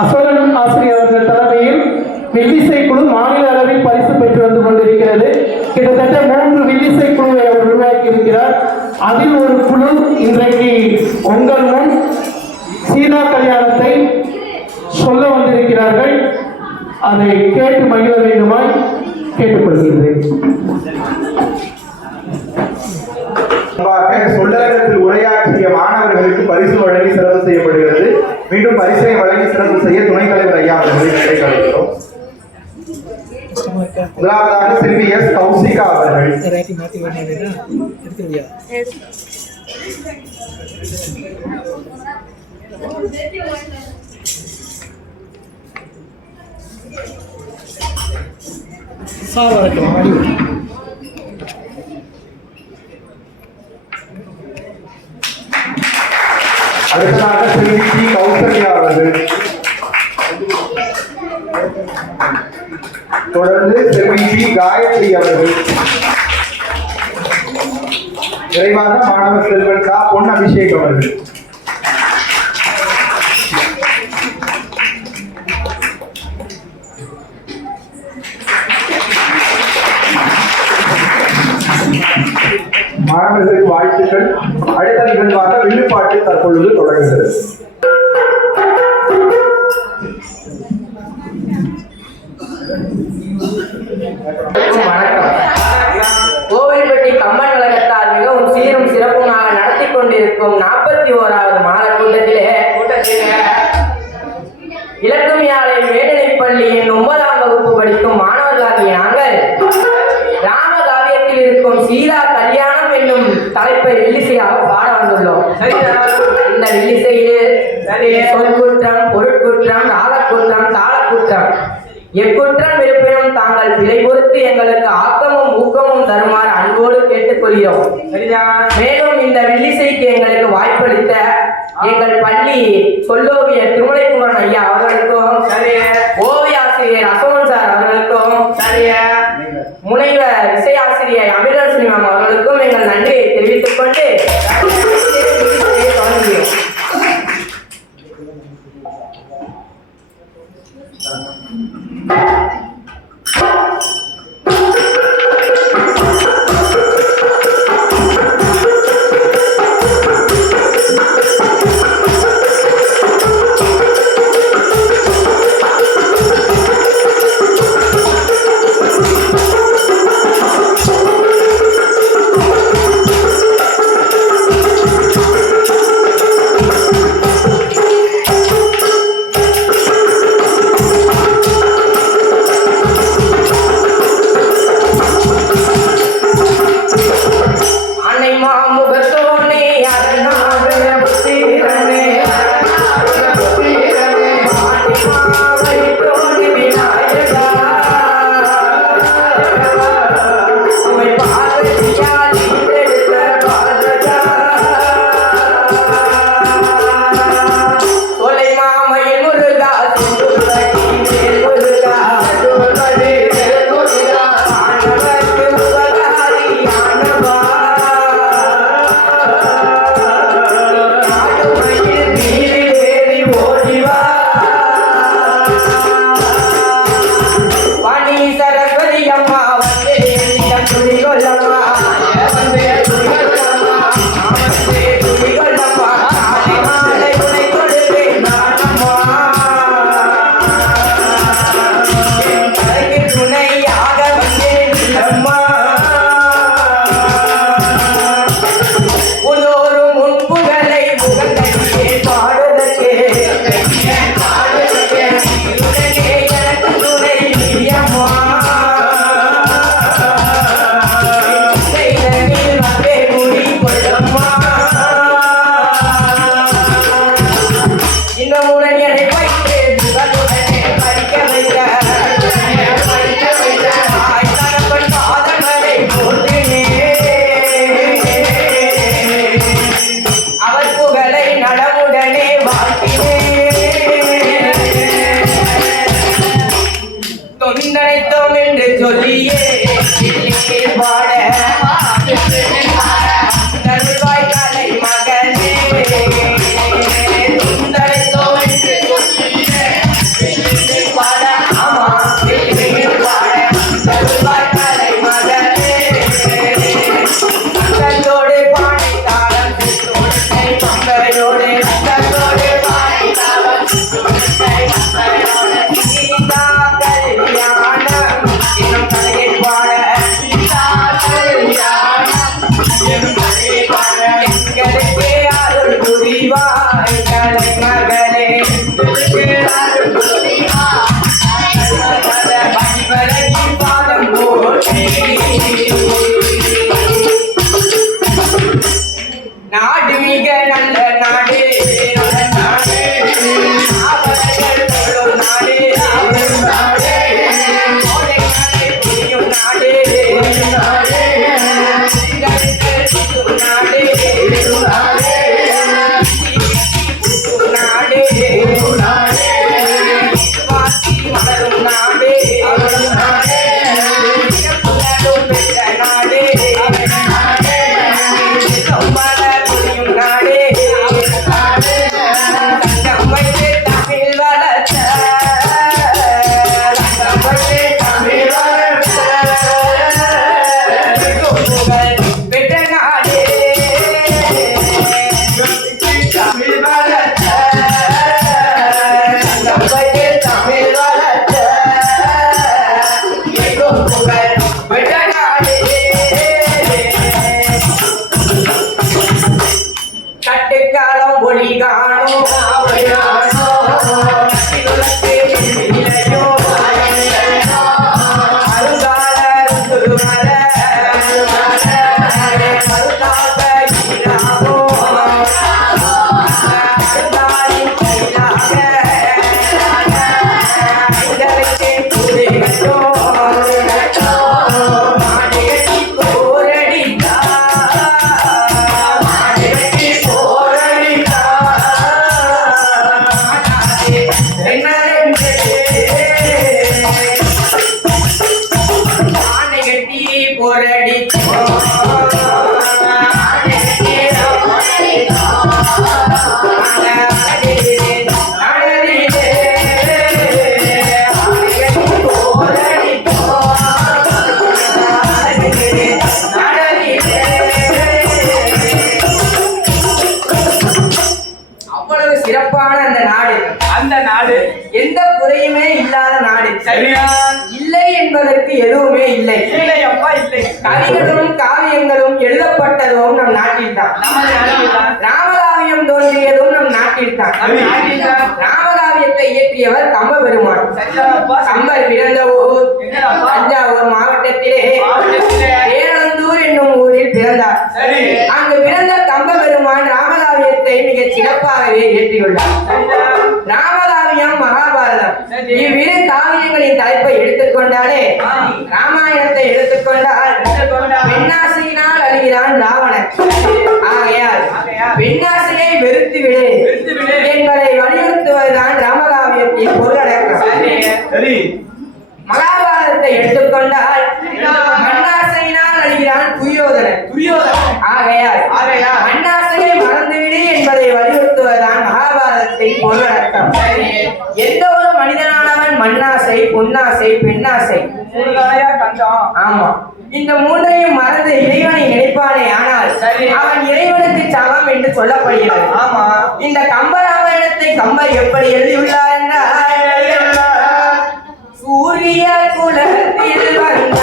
அசோகன் ஆசிரியர் அவர்கள் தலைமையில் வில்லிசை குழு மாநில அளவில் பரிசு பெற்று வந்து கொண்டிருக்கிறது. கிட்டத்தட்ட 3 வில்லிசை குழுவை அவர் உருவாக்கி இருக்கிறார். அதில் ஒரு குழு இன்றைக்கு உங்கள் முன் சீதா கல்யாணத்தை சொல்ல வந்திருக்கிறார்கள். அதை கேட்டு மகிழ வேண்டுமாய் கேட்டுக்கொள்கிறேன். சொல்லகத்தில் உரையாற்றிய மாணவர்களுக்கு பரிசு வழங்கி சிறப்பு செய்யப்படுகிறது. மீண்டும் பரிசை வழங்கி சிறப்பு செய்ய துணைத் தலைவர் ஐயா அவர்களை கிடைக்கிறோம். முதலாவதாக செல்வி எஸ் கௌசிகா அவர்கள். அடுத்ததாக செல்வி டி கௌசல்யா அவர்கள். தொடர்ந்து செல்வி டி காயத்ரி அவர்கள். நிறைவாக மாணவர் செல்வன் கா பொன் அபிஷேக் அவர்கள். மாணவர்களுக்கு வாழ்த்துக்கள். அடுத்த நிகழ்வாக வில்லுப்பாட்டு தற்பொழுது தொடங்குகிறது. கோவில்பட்டி கம்பன் கழகத்தால் மிகவும் சீரும் சிறப்புமாக நடத்தி கொண்டிருக்கும் 41வது மாணவர் கூட்டத்திலே இலக்குமியாலை மேல்நிலைப் பள்ளியின் 9ஆம் வகுப்பு படிக்கும் மாணவர்களாகிய நாங்கள் ராமகாவியத்தில் இருக்கும் சீதா கல்யாணம் என்னும் தலைப்பை வில்லிசையாக பாட வந்துள்ளோம். இந்த வில்லிசையில் சொல்குற்றம், பொருட்குற்றம், ராகக்குற்றம், தாளக்குற்றம் எக்குற்றம் இருப்பினும் தாங்கள் விலை பொறுத்து எங்களுக்கு ஆக்கமும் ஊக்கமும் தருமாறு அன்போடு கேட்டுக்கொள்கிறோம். மேலும் இந்த வில்லிசைக்கு எங்களுக்கு வாய்ப்பளித்த எங்கள் பள்ளி சொல்லோவிய திருமலைக்குமரன் ஐயா அவர்களுக்கும், ஓவிய ஆசிரியர் அசோகன் சார் அவர்களுக்கும், முனைவர் இசையாசிரியர் அமிர்தர்ஷினி மேம் அவர்களுக்கும் எங்கள் நன்றியை தெரிவித்துக் கொண்டு தொடங்குகிறோம். நாடு எந்த குறையுமே இல்லாத நாடு. சரிதான். இல்லை என்பதற்கு எதுவுமே இல்லை. இல்லை அப்பா இல்லை. கவிகளும் காவியங்களும் எழுதப்பட்டதும் நம் நாட்டில்தான். நமது நாட்டில்தான். ராமகாவியம் தோன்றியதும் நம் நாட்டில்தான். நம் நாட்டில்தான். ராமகாவியத்தை இயற்றியவர் கம்ப பெருமான். சரிதானப்பா. கம்பர் பிறந்த ஊர் எங்கடப்பா? தஞ்சாவூர் மாவட்டத்திலே மாவட்டத்திலே பேரளந்தூர் என்னும் ஊரில் பிறந்தார். சரி. அங்கு பிறந்த கம்ப பெருமான் ராமகாவியத்தை மிக சிறப்பாகவே இயற்றியுள்ளார். சரிதான். ராமகாவியம் மகாபாரதம் சரி. இவ்விரு காவியங்களின் தலைப்பை எடுத்துக்கொண்டாலே ராமாயணத்தை எடுத்துக்கொண்டால் பெண்ணாசையினால் அழிகிறான் ராவணன். ஆகையால் பெண்ணாசையை வெறுத்து விடு என்பதை வலியுறுத்துவதுதான் ராமகாவியத்தின் பொருளடக்கம். சரி. மகாபாரதத்தை எடுத்துக்கொண்டால் மண்ணாசையினால் அழிகிறான் துரியோதனன். ஆகையால் மண்ணாசையை மறந்துவிடு என்பதை வலியுறுத்துவதுதான் மகாபாரதத்தின் பொருளடக்கம். எந்த ஒரு மனிதனானவன் மண்ணாசை, பொன்னாசை, பெண்ணாசை, ஆமா, இந்த மூன்றையும் மறந்து இறைவனை நினைப்பானே ஆனால் அவன் இறைவனுக்கு சமம் என்று சொல்லப்படுகிறது. ஆமா. இந்த கம்பராமாயணத்தை கம்பர் எப்படி எழுதியுள்ளார் என்றால், சூரிய குலத்தில் வந்த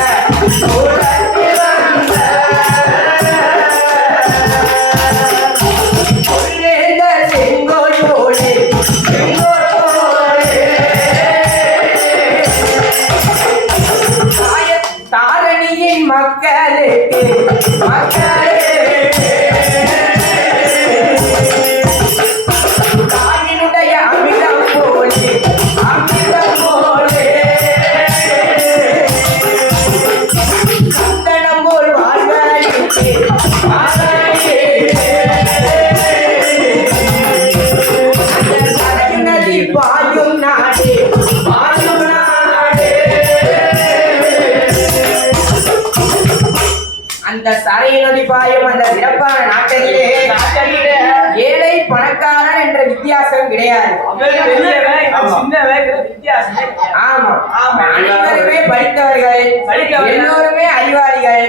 பொன்னேந்த செங்கோலோடு தாரணியின் மக்களுக்கு தாயினுடைய அமிர்தம் போலே சந்தனம் போல் வாழ்வதற்கு நதி பாயும் நாடு, பாயும் நாடு. அந்த சரை நதி பாயும் அந்த சிறப்பான நாட்டிலே ஏழை பணக்காரர் என்ற வித்தியாசம் கிடையாது. ஆமா, அனைவருமே படித்தவர்கள், எல்லோருமே அறிவாளிகள்,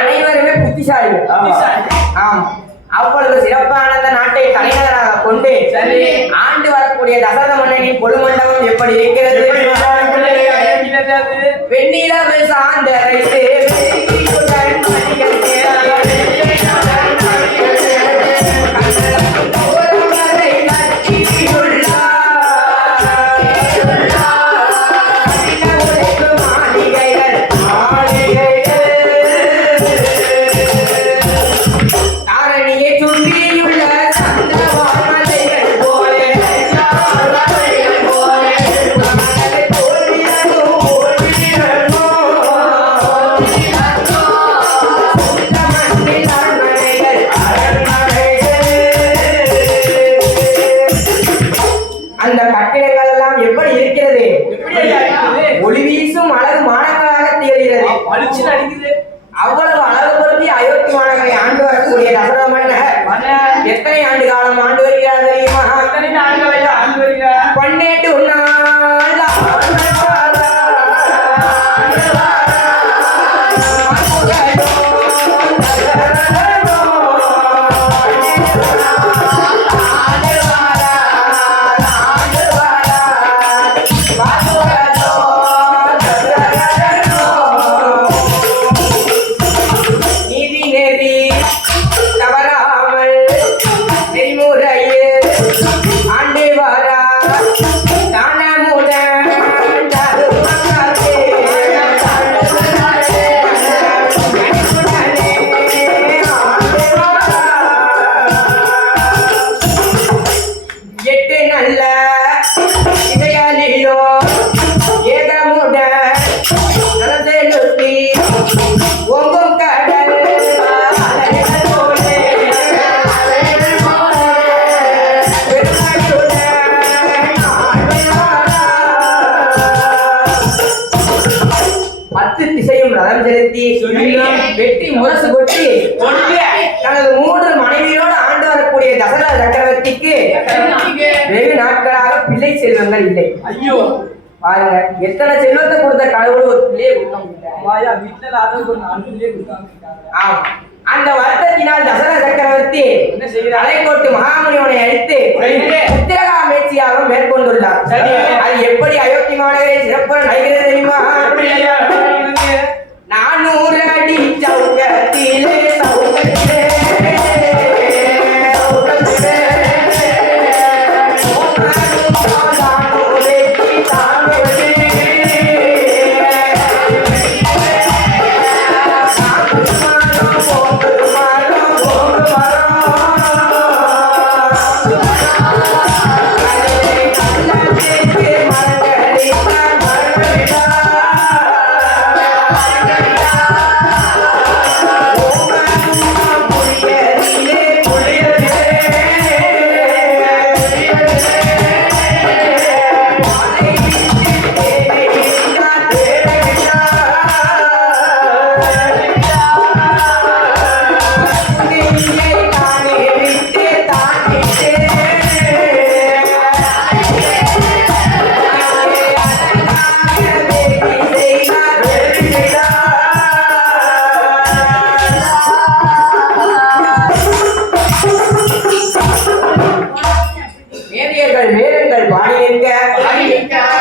அனைவருமே புத்திசாலிகள். ஆமா, அவ்வளவு சிறப்பான அந்த நாட்டை தலைநகராக கொண்டு ஆண்டு வரக்கூடிய தசரத மன்னனின் கொலுமண்டபம் எப்படி இருக்கிறது? வெண்ணிலவு சார்ந்தரைத்து தாரணியை சுற்றியுள்ள சந்திரவாமலைகள் போலே அந்த கட்டிடங்கள் எல்லாம் எப்படி இருக்கிறது? ஒளி வீசும் அழகு மாநகராக திகழ்கிறது. அவ்வளவு அழகுபடுத்தி அயோத்தி மாநகரை ஆண்டு வரக்கூடிய தசரத மன்னர் எத்தனை ஆண்டு காலம் ஆண்டு வருகிறார் தெரியுமா? 12 நாள் நீதி நெறி தவறாமல் நெறிமுறையில் ஆண்டு வாரா தானமுடன் தருமக்காரே எட்டு நல்ல இதையாலிலோ ஏகமுடன் நடந்தெழுத்தி ஓங்கும் கடல் அலைகள் போலே பெருமையுடன் ஆழ்வாரா. 10 திசையும் ரதம் செலுத்தி வெட்டி முரசு கொட்டி தனது 3 மனைவியோடு ஆண்டு வரக்கூடிய தசரத சக்கரவர்த்திக்கு வெகு நாட்களாக பிள்ளை செல்வங்கள் இல்லை. ஐயோ, பாருங்க எத்தனை செல்வத்தை கொடுத்த கடவுள் ஒரு பிள்ளையை கொடுக்க வாயா வீட்டுல ஆதரவு ஒரு 4 பிள்ளையை கொடுத்தாங்க. ஆமா அந்த வருத்தத்தினால் தசரத சக்கரவர்த்தி என்ன செய்கிறார்? அலைக்கோட்டு மகாமுனிவனை அழைத்து உடனே உத்திரகாமேட்சியாக மேற்கொண்டுள்ளார். சரி. அது எப்படி அயோத்தி மாநகரை சிறப்பாக நடைகிறது தெரியுமா? எப்படி ஐயா? எப்படி இருக்கு? 400 அடி சௌகத்திலே சௌகத்திலே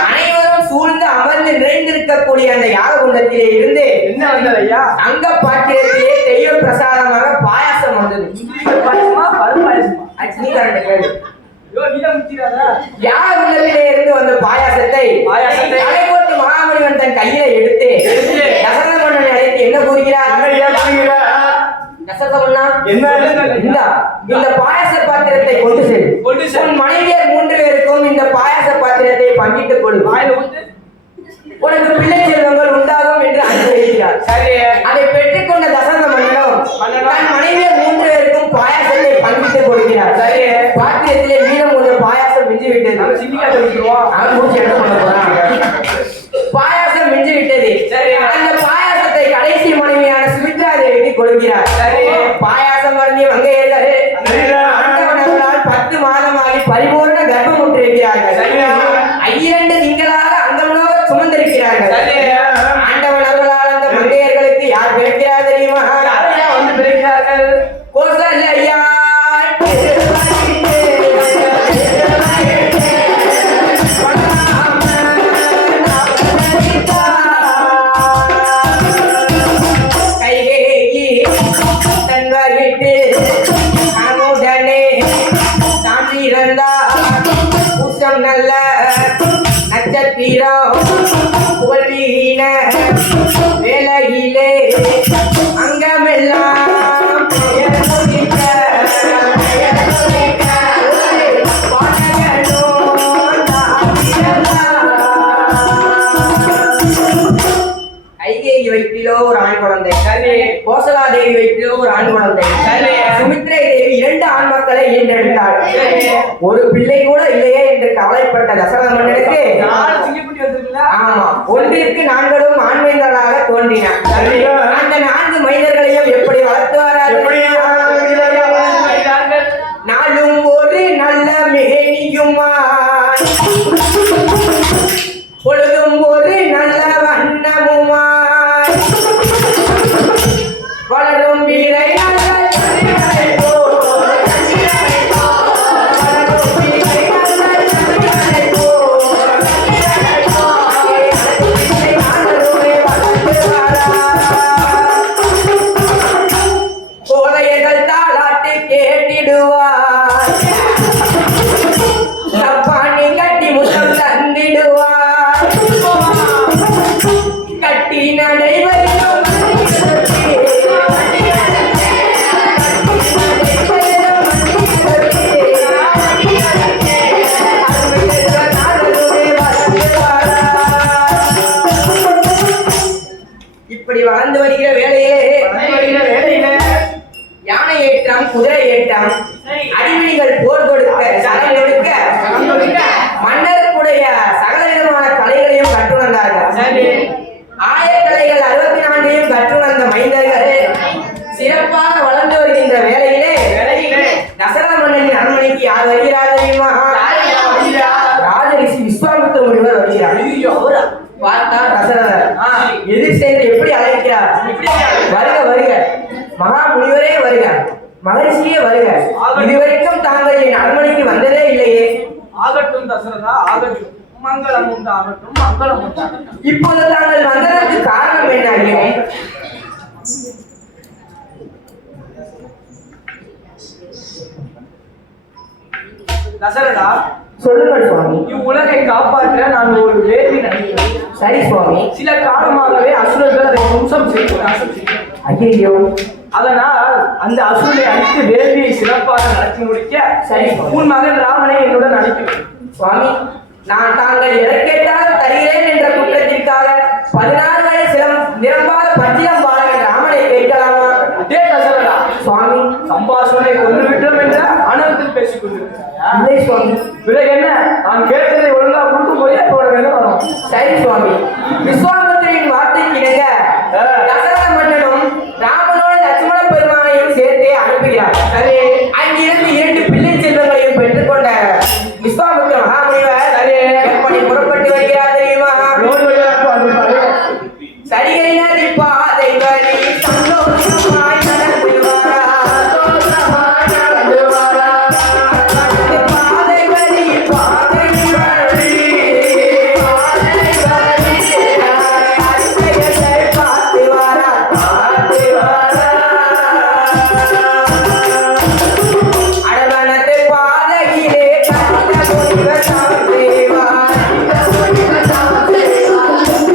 அனைவரும் சூழ்ந்து அமர்ந்து நிறைந்திருக்கக்கூடிய அந்த யாககுண்டத்திலே இருந்து என்ன வந்தது ஐயா? அங்க பாத்திரத்திலே தெய்வ பிரசாதமாக பாயாசம் வந்தது. பாயசமா பருப்பு பாயசமா? நீ கரண்ட கேளு. ஐயோ நீ தான் முத்திராதா? யாககுண்டத்திலே இருந்து வந்த பாயாசத்தை அலைக்கோட்டு மகாமுனிவன் தன் கையில எடுத்து தசரத மன்னனை அழைத்து என்ன கூறுகிறார்? தசரத மன்னா இந்த பாயாச பாத்திரத்தை கொண்டு செல். உன் மனைவியர் 3 பேருக்கும் இந்த பாயாச பாத்திரத்தை பங்கிட்டு கொடு. உனக்கு பிள்ளை செல்வங்கள் உண்டாகும் என்று அனுப்பியிருக்கிறார். அதை பெற்றுக்கொண்ட தசரத மன்னனும் தன் மனைவியர் 3 பேருக்கும் பாயாசத்தை பங்கிட்டு கொடுக்கிறார். பாத்திரத்திலே மீதம் ஒரு பாயாசம் மிஞ்சி விட்டது. அவன் மூச்சு என்ன பண்ண போறான்? பாயாசம் மிஞ்சி விட்டது. அந்த பாயாசத்தை கடைசி மனைவியான சுமித்ரா தேவிக்கு கொடுக்கிறார். பாயாசம் வருந்திய வங்கையர்கள் ஆண்டவனால் 10 மாதமாகி பரிபூர்ண கர்ப்பம் உற்றிருக்கிறார்கள். 2 திங்களாக அந்தமனோக சுமந்திருக்கிறார்கள். ஆண்டவனர்களால் அந்த மங்கையர்களுக்கு யார் பிறக்கிறார் தெரியுமா? வந்து பிறக்கிறார்கள். கோசலையா நல்ல நட்சத்திரம் புகழ்வீன வேலையிலே அங்கமெல்லாம் பெயர் சொல்லிக்க கைகேயி வயிற்றிலோ ஒரு ஆண் குழந்தை, கோசலா தேவி வயிற்றிலோ ஒரு ஆண் குழந்தை, சுமித்ரை தேவி 2 ஆண் மக்களை ஈன்றெடுத்தார். ஒரு பிள்ளை கூட இல்லையே என்று கவலைப்பட்ட தசரத மன்னனுக்கு ஆமா 1க்கு 4 ஆண் மைந்தர்களாக தோன்றின. அந்த 4 மைந்தர்களையும் எப்படி வளர்த்துவார்கள்? நாளும் ஒரு நல்ல மேனியுமா, பொழுதும் ஒரு நல்ல வண்ணமுமா, வளரும் வீரை கோதையர்கள் தாளாட்டு கேட்டிடுவார், தப்பாணி கட்டி முத்தம் தந்திடுவார், கட்டி நடைவரும் இப்படி வளர்ந்து வருகிற வேளையிலே யானை ஏற்றம், குதிரை ஏற்றம், அடிமணிகள் போர் கொடுக்க சரம் கொடுக்க மன்னருக்குடைய சகல விதமான கலைகளையும் கற்றுணர்ந்தார்கள். ஆயக்கலைகள் 64 கற்றுணர்ந்த மைந்தர்கள் சிறப்பாக வளர்ந்து வருகின்ற வேளையிலே தசரத மன்னனின் அரண்மனைக்கு யார் வருகிறார் தெரியுமா? ராஜரிஷி விஸ்வாமித்திர முனிவர் வருகிறார். ஆகட்டும் தசரதா ஆகட்டும், மங்களம் உண்டாகட்டும், மங்களம் உண்டாகட்டும். இப்போது தாங்கள் வந்ததற்கு காரணம் என்ன ஐயனே? தசரதா, சொல்லுங்கள் சுவாமி. இவ்வுலகை காப்பாற்ற நான் ஒரு வேள்வி நடக்கிறேன். சரி சுவாமி. சில காலமாகவே அசுரர்கள் அதை துவம்சம் செய்து நாசம் செய்கிறார்கள். ஐயோ, அதனால் அந்த அசுரனை அழித்து வேள்வியை சிறப்பாக நடத்தி முடிக்க சரி உன் மகன் ராமனை என்னுடன் அனுப்பினேன். சுவாமி, நான் தாங்கள் எதை கேட்டாலும் தருகிறேன் என்ற குற்றத்திற்காக 16 வயது சிலம் நிரம்பாத பச்சிலம் பாலகன் ராமனை கேட்கலாமா? அதே தசரதா, சுவாமி, சம்பாஷனை கொண்டு விட்டோம் என்ற ஆனந்தத்தில் பேசிக் கொண்டிருக்கிறாயா? இல்லை சுவாமி. பிறகு என்ன, நான் கேட்டதை ஒழுங்கா கொடுக்கும் போதே போட வேண்டும் வரும். சரி சுவாமி. விஸ்வாமித்திரியின் வார்த்தைக்கு இணங்க தசரத மன்னனும் ராமனோடு லட்சுமண பெருமானையும் சேர்த்தே அனுப்புகிறார். சரி, அங்கிருந்து 2 பிள்ளை செல்வங்களையும் பெற்றுக்கொண்ட விஸ்வாமித்திர மகாமுனிவர் சரி எப்படி புறப்பட்டு வருகிறார் தெரியுமா? சரிகையினர் பாதை வழி சந்தோஷமாய் நடந்து வாரார். பாதை வழி பாதை வழி அதிசயத்தை பார்த்து வாரார், பார்த்து வாரார். அடவனத்து பாதையிலே கண்ட முனிவர் தாம் செய்வார்.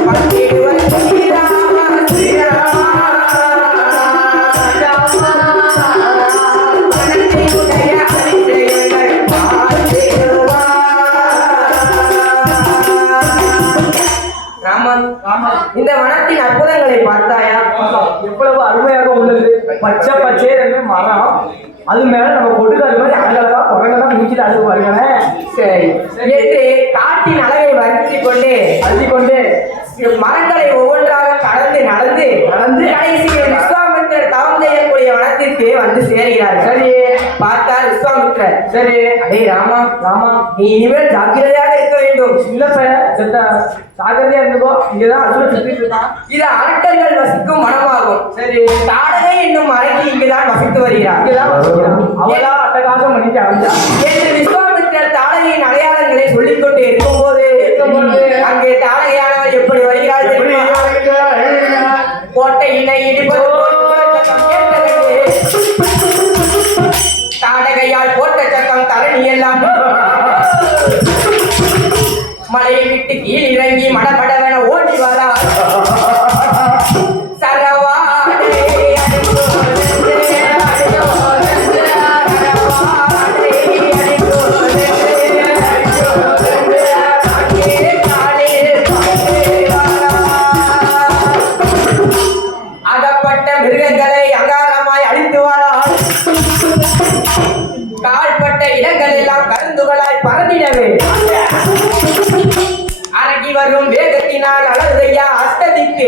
பங்கிடுவர் ஸ்ரீராம ஸ்ரீராமா. மனத்தினுடைய அதிசயங்கள் பார்த்திடுவார். ராமன், இந்த வனத்தின் அற்புதங்களை பார்த்தாயா? எவ்வளவு அருமையாக உள்ளது. பச்சை பச்சை மரம், அது மேல நம்ம கொட்டுக்காது மாதிரி அழகழகா குரங்கெல்லாம் முடிச்சுட்டு அழுது பாருங்களேன். சரி என்று காட்டின் அழகை வருத்திக் கொண்டு மரங்களை ஒவ்வொன்றாக கடந்து நடந்து கடைசியில் விஸ்வாமித்திரர் தவம் செய்யக்கூடிய வனத்திற்கு வந்து சேர்கிறார். சரி, பார்த்தார் விஸ்வாமித்திரர். சரி, அடே ராமா, நீ இனிமேல் ஜாக்கிரதையாக இருக்க வேண்டும். இல்ல செத்த ஜாக்கிரதையா இருந்துக்கோ, இங்கதான் அசுர சுத்திட்டு இருக்கான். இது அரக்கர்கள் வசிக்கும் வனமாகும். சரி, தாடகை என்னும் அரக்கி இங்குதான் வசித்து வருகிறார். இங்கதான் வசிக்கிறான். அவளா அட்டகாசம் பண்ணிட்டு அடைஞ்சா என்று விஸ்வாமித்திரர் தாடகையின் அடையாளங்களை சொல்லிக் கொண்டு இருக்கும்போது அங்கே தாடகையானவர் எப்படி வருகிறார் தெரியுமா? கோட்டையினை இடிப்பது தாடகையால் போட்ட சத்தம் தரணி எல்லாம் மலையை விட்டு கீழ் இறங்கி மடமடவென ஓடி வரா. அகப்பட்ட மிருகங்களை அகாரமாய் அழித்து வாழால் கால்பட்ட இடங்கள் எல்லாம் கருந்துகளாய் பறந்திடவே அரங்கி வரும் வேகத்தினால் அழகையா அஸ்ததிக்கு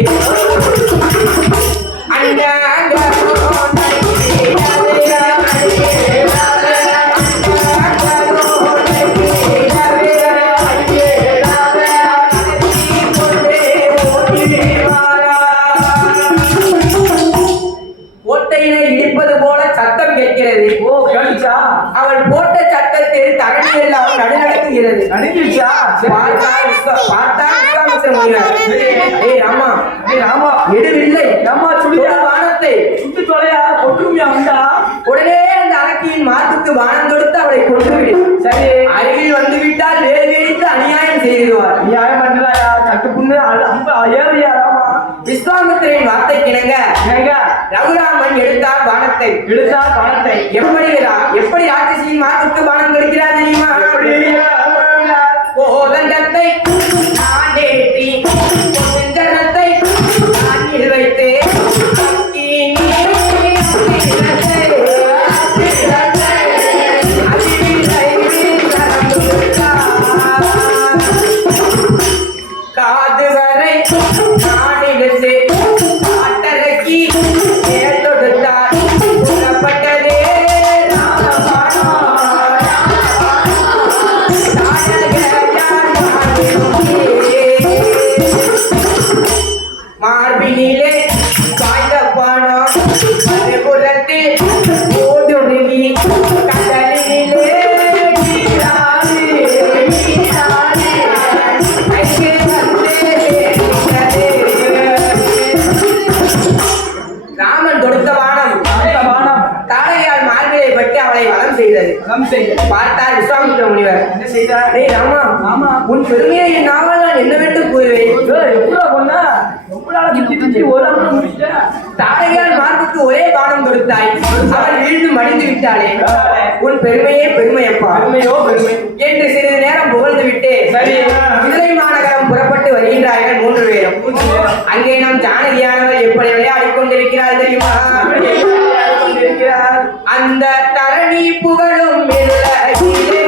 ஓட்டையினை இடிப்பது போல சத்தம் கேட்கிறது. ஓ கேட்டுச்சா? அவள் போட்ட சத்தத்தில் தரணி எல்லாம் நடுநடுங்குகிறது. நடுங்கிடுச்சா? ராமா எடுவில்லை அம்மா சுடியா வானத்தை சுட்டு தொலையா கொட்டுமியா வந்தா உடனே அந்த அரக்கியின் மாத்துக்கு வானம் தொடுத்து அவளை கொண்டுவிடு. சரி, அருகில் வந்து விட்டால் வேறு வேடித்து அநியாயம் செய்திருவார். நியாயம் பண்றாயா? கட்டு புண்ணு ஏறியா ராமா? விஸ்வாமித்திரின் வார்த்தை கிணங்க ரகுராமன் எடுத்தார் பானத்தை. எப்படி ராட்சசியின் மாத்துக்கு பானம் கொடுக்கிறார் தெரியுமா? கோதண்டத்தை நான் ஏற்றி செஞ்சனத்தை நான் வைத்து காது வரை நான் எடுத்து ஆட்டரக்கி மேல் தொடுத்தார். புறப்பட்டதே ராமபாணம். பார்த்தார் விஸ்வாமித்திர முனிவர். என்ன செய்தார்? டேய் ராமா, ஆமா. உன் பெருமையை என்னால் நான் என்னவென்று கூறுவேன். எப்படா பொண்ணா எப்படால சுத்தி சுத்தி ஒரு அப்புறம் முடிச்சிட்ட தாரையால் மார்புக்கு ஒரே பானம் கொடுத்தாய், அவள் வீழ்ந்து மடிந்து விட்டாளே. உன் பெருமையே பெருமையப்பா பெருமையோ பெருமை என்று சிறிது நேரம் புகழ்ந்து விட்டு சரி. மதுரை மாநகரம் புறப்பட்டு வருகின்றார்கள் 3 பேரும். அங்கே நம் ஜானகியானவர் எப்படி விளையாடிக் கொண்டிருக்கிறார் தெரியுமா? அந்த தரணி புகழும் மெல்லையிலே,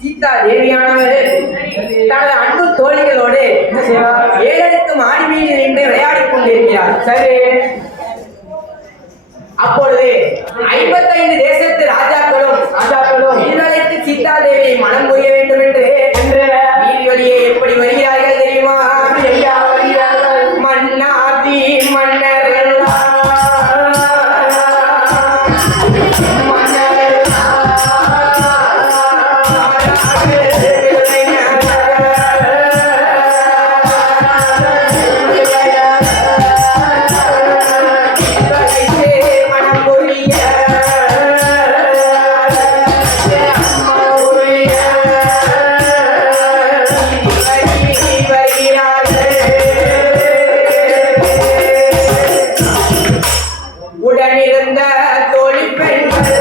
சீதா தேவியானவர் தனது அன்பு தோழிகளோடு என்ன செய்வார்? ஏழடுக்கு மாடி மீது நின்று விளையாடிக் கொண்டிருக்கிறார். சரி. அப்பொழுது 55 தேசத்து ராஜாக்களும் இதழைத்து சீதா தேவியை மனம் புரிய வேண்டும் என்று வீதிவழியே எப்படி வருகிறார்கள் தெரியுமா? மன்னாதி மன்னரெல்லாம் மனம் புரிய உடனிருந்த தோழி பெண்கள்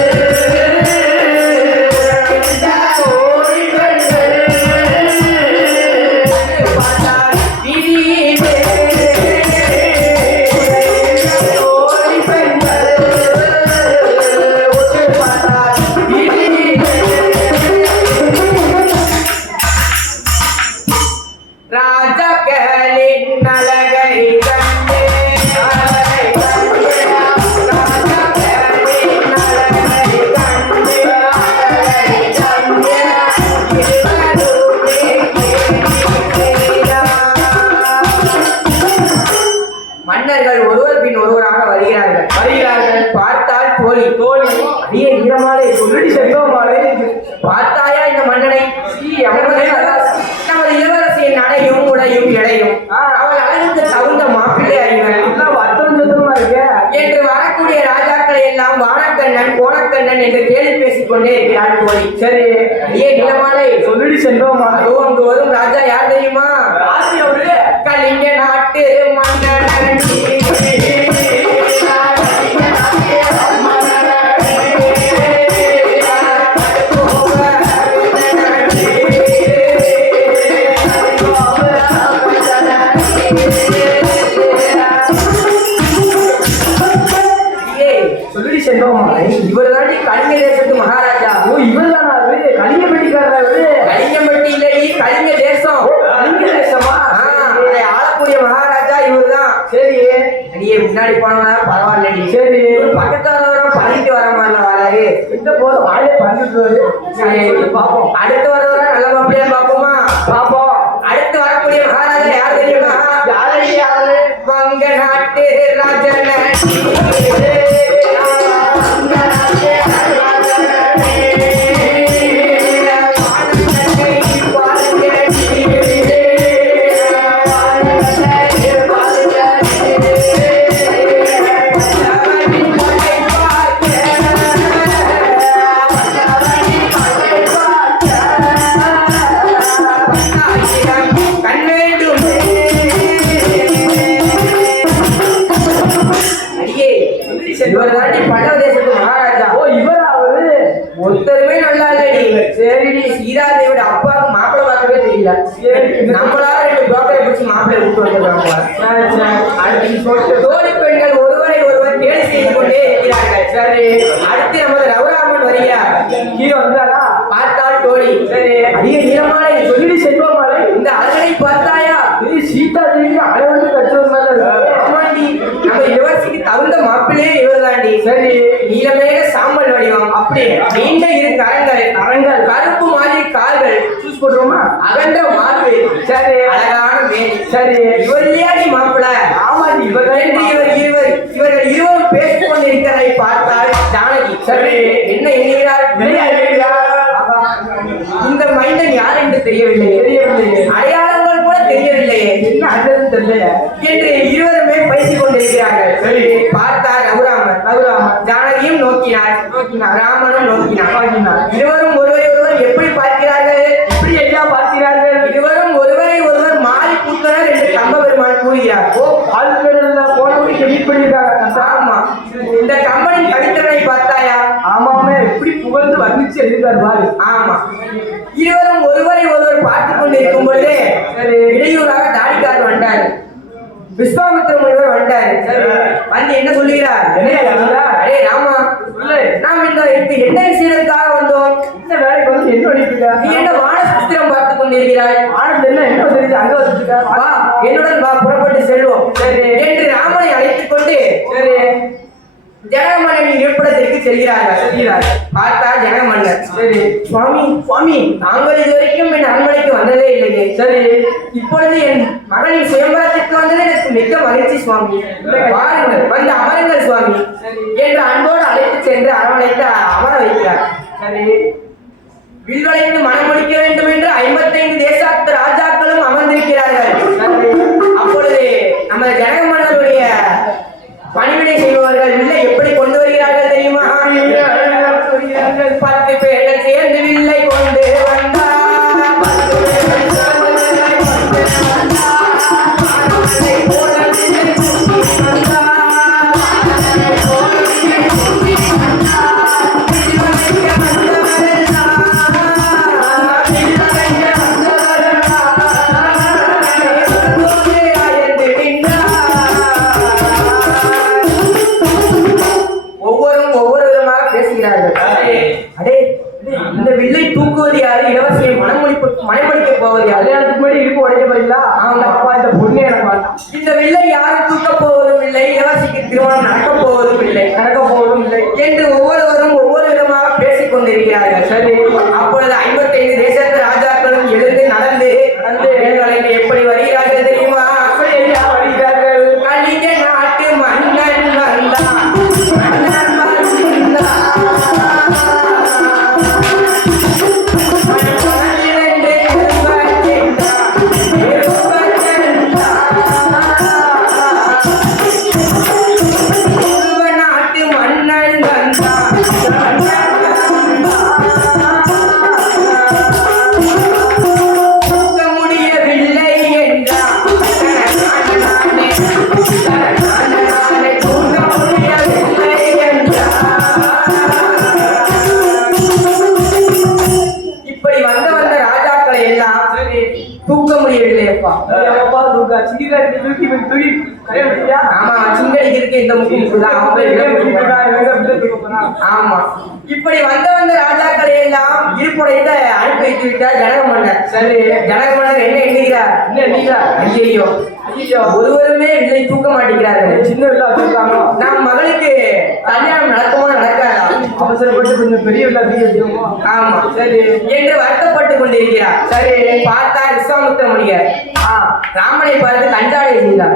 பார்த்தால் வீதியிலே தோழி பெண்கள் ஒன்று பார்த்தால் வீதியிலே ராஜாக்களின் அழகை கண்டே மன்னர்கள் ஒருவர் பின் ஒருவராக வருகிறார்கள். பார்த்தால் தோழி அடிய ஈரமாலை சொல்லி செல்வமாலை பார்த்தாயா இந்த மன்னனை? நமது இளவரசியின் நடையும் உடையும் எடையும் அவள் அழகுக்கு தகுந்த மாப்பிள்ளை அறிவர் என்று வரக்கூடிய ராஜாக்களை எல்லாம் வானக்கண்ணன் கோணக்கண்ணன் என்று கேள்வி பேசிக் கொண்டே இருக்கிறாள் தோழி. சரி. அடியே இளமாலை சொல்லி செல்வமா அதுவும் அங்கு வரும் ராஜா யார் தெரியுமா? கலிங்க நாட்டு மன்னன் சொல்லி செல்வமா இவர் தான் கலிங்க தேசத்து மகாராஜா. ஓ இவர்தானா அது கலிங்க பெட்டிக்காரர் கலிங்கம்பட்டி இல்லடி, கலிங்க தேசம். கலிங்க தேசமா அதை ஆளக்கூடிய மகாராஜா இவர்தான். சரி. அடியே முன்னாடி போனா பரவாயில்லடி. சரி. பக்கத்துல வரவரும் பண்ணிட்டு வர மாதிரி வராரு. இந்த போது வாழை பண்ணிட்டு சரி பாப்போம். அடுத்து வரவர நல்ல மாப்பிள்ளையா பாப்போமா? பாப்போம். அடுத்து வரக்கூடிய மகாராஜா யார் தெரியுமா? யாரு வங்க நாட்டு ராஜன் இவர் தாண்டி பல்லவ தேசத்து மகாராஜா. ஓ இவராவது ஒருத்தருமே நல்லா இல்லடி. சரிடி, சீதாதேவியோட அப்பாவுக்கு மாப்பிள்ளை பார்க்கவே தெரியல. நம்மளால 2 புரோக்கரை பிடிச்சி மாப்பிள்ளை விட்டு வந்துடுறாங்க. தோழி பெண்கள் ஒருவரை ஒருவர் கேலி செய்து கொண்டே இருக்கிறார்கள். சரி, அடுத்து நமது ரகுராமன் வருகிறார். கீழே வந்தாரா? பார்த்தால் தோழி. சரி. அடிய நீளமாலை சொல்லி செல்வமாலை இந்த அழகை பார்த்தாயா? இது சீதா தேவி அழகு கற்றுவதுனால ஆமாண்டி, நம்ம இளவரசிக்கு சரி. நீலமேக சாம்பல் வடிவம், அப்படியே. நீண்ட இரு கரங்கள், கருப்பு மாதிரி கால்கள், சூஸ் போட்டுருவோமா? அகன்ற மார்பு, சரி. அழகான மேனி. சரி. இவர் இல்லையாடி மாப்பிள? ஆமாடி, இவர்கள் இருவரும் பேசிக் கொண்டிருக்கிறதை பார்த்தால் ஜானகி சரி. என்ன எண்ணுகிறார்? ஆகா, இந்த மைந்தன் யார் என்று தெரியவில்லையே, அடையாளங்கள் கூட தெரியவில்லையே, என்ன அட்ரஸ் தெரியல என்று இருவருமே பேசிக் கொண்டிருக்கிறார்கள். சரி. பார்த்தார் ரகுராமன் ஜானகியும் நோக்கினார், ராமனும் நோக்கினார். இருவரும் ஒருவரை ஒருவர் எப்படி பார்க்கிறார்கள்? எப்படி எல்லாம் பார்க்கிறார்கள்? இருவரும் ஒருவரை ஒருவர் மாறி கூட்டனர் என்று கம்ப பெருமான் கூறுகிறார். ஓ, ஆளுநர் போனவங்க எடிட் பண்ணிருக்காங்க. ஆமா, இந்த கம்பனின் கவித்திறனை பார்த்தாயா? ஆமாமே, எப்படி புகழ்ந்து வர்ணிச்சு எழுதிருக்காரு பாரு. ஆமா, இருவரும் ஒருவரை ஒருவர் பார்த்துக் கொண்டிருக்கும் பொழுது இடையூறாக தாடிக்காரர் வந்தார், விஸ்வாமித்திர முனிவர் வந்தார். வந்து என்ன சொல்லுகிறார்? அடே ராமா, நாம் இந்த என்ன விஷயத்துக்காக வந்தோம்? இந்த வேலைக்கு வந்து என்ன பண்ணிட்டு நீ என்ன வானஸ்திரம் பார்த்துக் கொண்டிருக்கிறாய்? ஆனந்த் என்ன தெரியுது அங்க வச்சுருக்கா? வா, என்னுடன் வா, புறப்பட்டு செல்வோம் என்று ராமனை அழைத்துக் கொண்டு ஜனகமன்னன் இருப்பிடத்திற்கு செல்கிறார். பார்த்தார் ஜனகமன்னர். சரி சுவாமி, நாங்கள் இதுவரைக்கும் என் அரண்மனைக்கு வந்ததே இல்லையே. சரி, இப்பொழுது என் மகனின் சுயம்பரத்திற்கு வந்தது எனக்கு மிக்க மகிழ்ச்சி சுவாமி. வாருங்கள், வந்து அமருங்கள் சுவாமி என்று அன்போடு அழைத்து சென்று அரவணைத்து அமர வைக்கிறார். சரி, வில்வளைந்து மனம் முடிக்க வேண்டும் என்று 55 தேசாத்து ராஜாக்களும் அமர்ந்திருக்கிறார்கள். அப்பொழுது நம்ம ஜனகமன்னருடைய பணிவிடை செய்பவர்கள் வில்லை எப்படி கொண்டு வருகிறார்கள் தெரியுமா? 10 பேர்கள் சேர்ந்து வில்லை கொண்டு வந்தார். இந்த வில்லை தூக்குவது யாரு? இளவரசியை மனைமடிக்க போவது யாரு? கல்யாணத்துக்கு முன்னாடி இருக்கு உடைக்க போறீங்களா? ஆமா, அப்பா இந்த பொண்ணே எனக்கு மாட்டான். இந்த வில்லை யாரும் தூக்க போவதும் இல்லை, இளவரசிக்கு திருமணம் நடக்க போவதும் இல்லை என்று ஒவ்வொருவரும் ஒவ்வொரு விதமாக பேசிக் கொண்டிருக்கிறார்கள். சரி, அப்பொழுது 55 தேசத்து ராஜாக்களும் எழுந்து நடந்து வேல்வளைந்து எப்படி வருகிறார்கள் தெரியுமா? வருகிறார்கள். கலிங்க நாட்டு மன்னன் வந்தான், மன்னன் வந்தான். தூக்க முடியவில்லையப்பா. ஆமா, சிங்கடிக்கிறதுக்கு இந்த முக்கியம். ஆமா, இப்படி வந்த ராஜாக்களை எல்லாம் இருப்புடையத அனுப்பி வைத்து விட்டார் ஜனகமன்னர். சரி, ஜனகமன்னர் என்ன எண்ணுகிறார்? ஐயோ, ஒருவருமே வில்லை தூக்க மாட்டேங்கிறார்கள். சின்ன வில்லா வச்சிருக்காங்க. நம் மகளுக்கு கல்யாணம் நடக்குமா நடக்காதா? அவசரப்பட்டு கொஞ்சம் பெரிய வில்லா தூக்கிடுவோமா? ஆமா, சரி என்று வருத்தப்பட்டு கொண்டிருக்கிறார். சரி, பார்த்தா விஸ்வாமித்திர முனிவர் ராமனை பார்த்து கஞ்சாடை செய்தார்.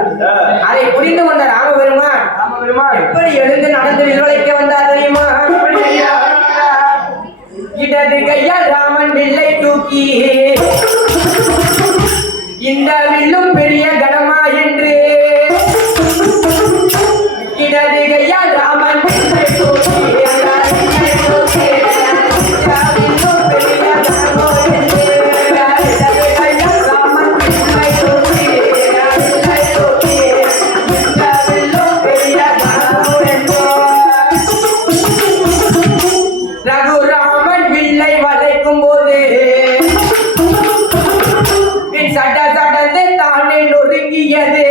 அதை புரிந்து கொண்ட ராமபெருமான் எப்படி எழுந்து நடந்து வில்வளைக்க வந்தார் தெரியுமா? இடது கையால் ராமன் வில்லை தூக்கி இந்த வில்லும் பெரிய கனமா என்று இடது கையால் ராமன் வில்லை தூக்கி ரகுராமன் வில்லை வளைக்கும் போது சட்டந்து தானே நொறுங்கியது.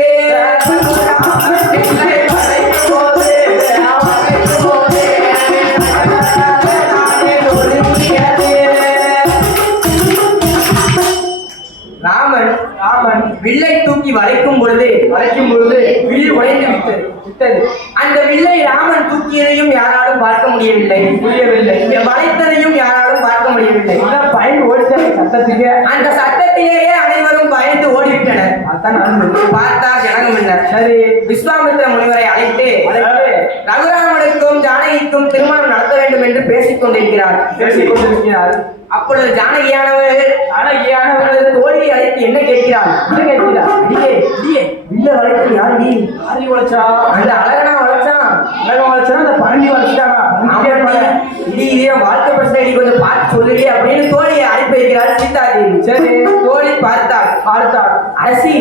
ராமன் வில்லை தூக்கி வளைக்கும் பொழுது வில் உடைந்து விட்டது. சரி. அந்த வில்லை ராமன் தூக்கியதையும் யாராலும் பார்க்க முடியவில்லை, புரியவில்லை. வளைத்ததையும் யாராலும் பார்க்க முடியவில்லை. அதான் பயன் ஓடிச்சாங்க சத்தத்துக்கு. அந்த சத்தத்திலேயே அனைவரும் பயந்து ஓடிவிட்டனர். அதான் நடந்தது. பார்த்தா ஜனகமன்னர் சரி. விஸ்வாமித்திர முனிவரை அழைத்து அழைத்து ரகுராமனுக்கும் ஜானகிக்கும் திருமணம் நடத்த வேண்டும் என்று பேசிக் கொண்டிருக்கிறார். பேசிக் கொண்டிருக்கிறார். அப்பொழுது ஜானகியானவர் அழகியானவர்கள் அவரது தோழியை அழைத்து என்ன கேட்கிறார்? என்ன கேட்கிறார்? அடியே, வில்ல வளைத்தது யார்? நீ. ஆதி வளர்ச்சா? அந்த அழகனா வளைச்சான். உலகம் வளர்ச்சா அந்த பழனி வளர்ச்சிட்டானா? இதே வாழ்க்கை பிரச்சனை கொஞ்சம் பார்த்து சொல்லுங்க அப்படின்னு தோழியை அனுப்பி வைக்கிறார் சீதாதேவி. சரி. தோழி பார்த்தாள். அரசி,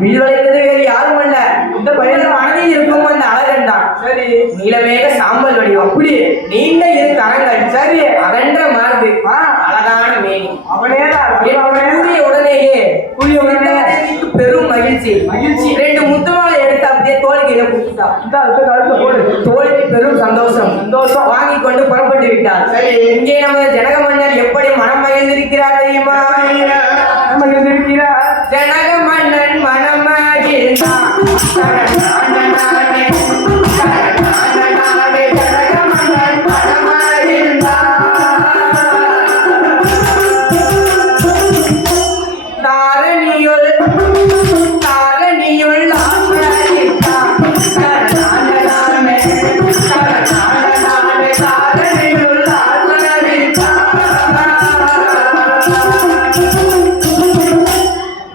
வில் வளைத்தது வேறு யாரும் அல்ல, இந்த பையன் மனதில் இருக்கும் அந்த அழகன் தான். சரி. நீலமேக சாம்பல் வடிவம், அப்படி நீண்ட இரு கரங்கள், சரி அகன்ற மார்பு, அழகான மேனி. அவனே கூடிய உடனே பெரும் மகிழ்ச்சி. 2 முத்துமாலை எடுத்து அப்படியே தோழிக்கு தோழிக்கு பெரும் சந்தோஷம் வாங்கி கொண்டு புறப்பட்டு விட்டார். இங்கே நம்ம ஜனக மன்னர் எப்படி மனம் மகிழ்ந்திருக்கிறார் தெரியுமா? ஜனக மன்னன் மனம் மகிழ்ந்தான்.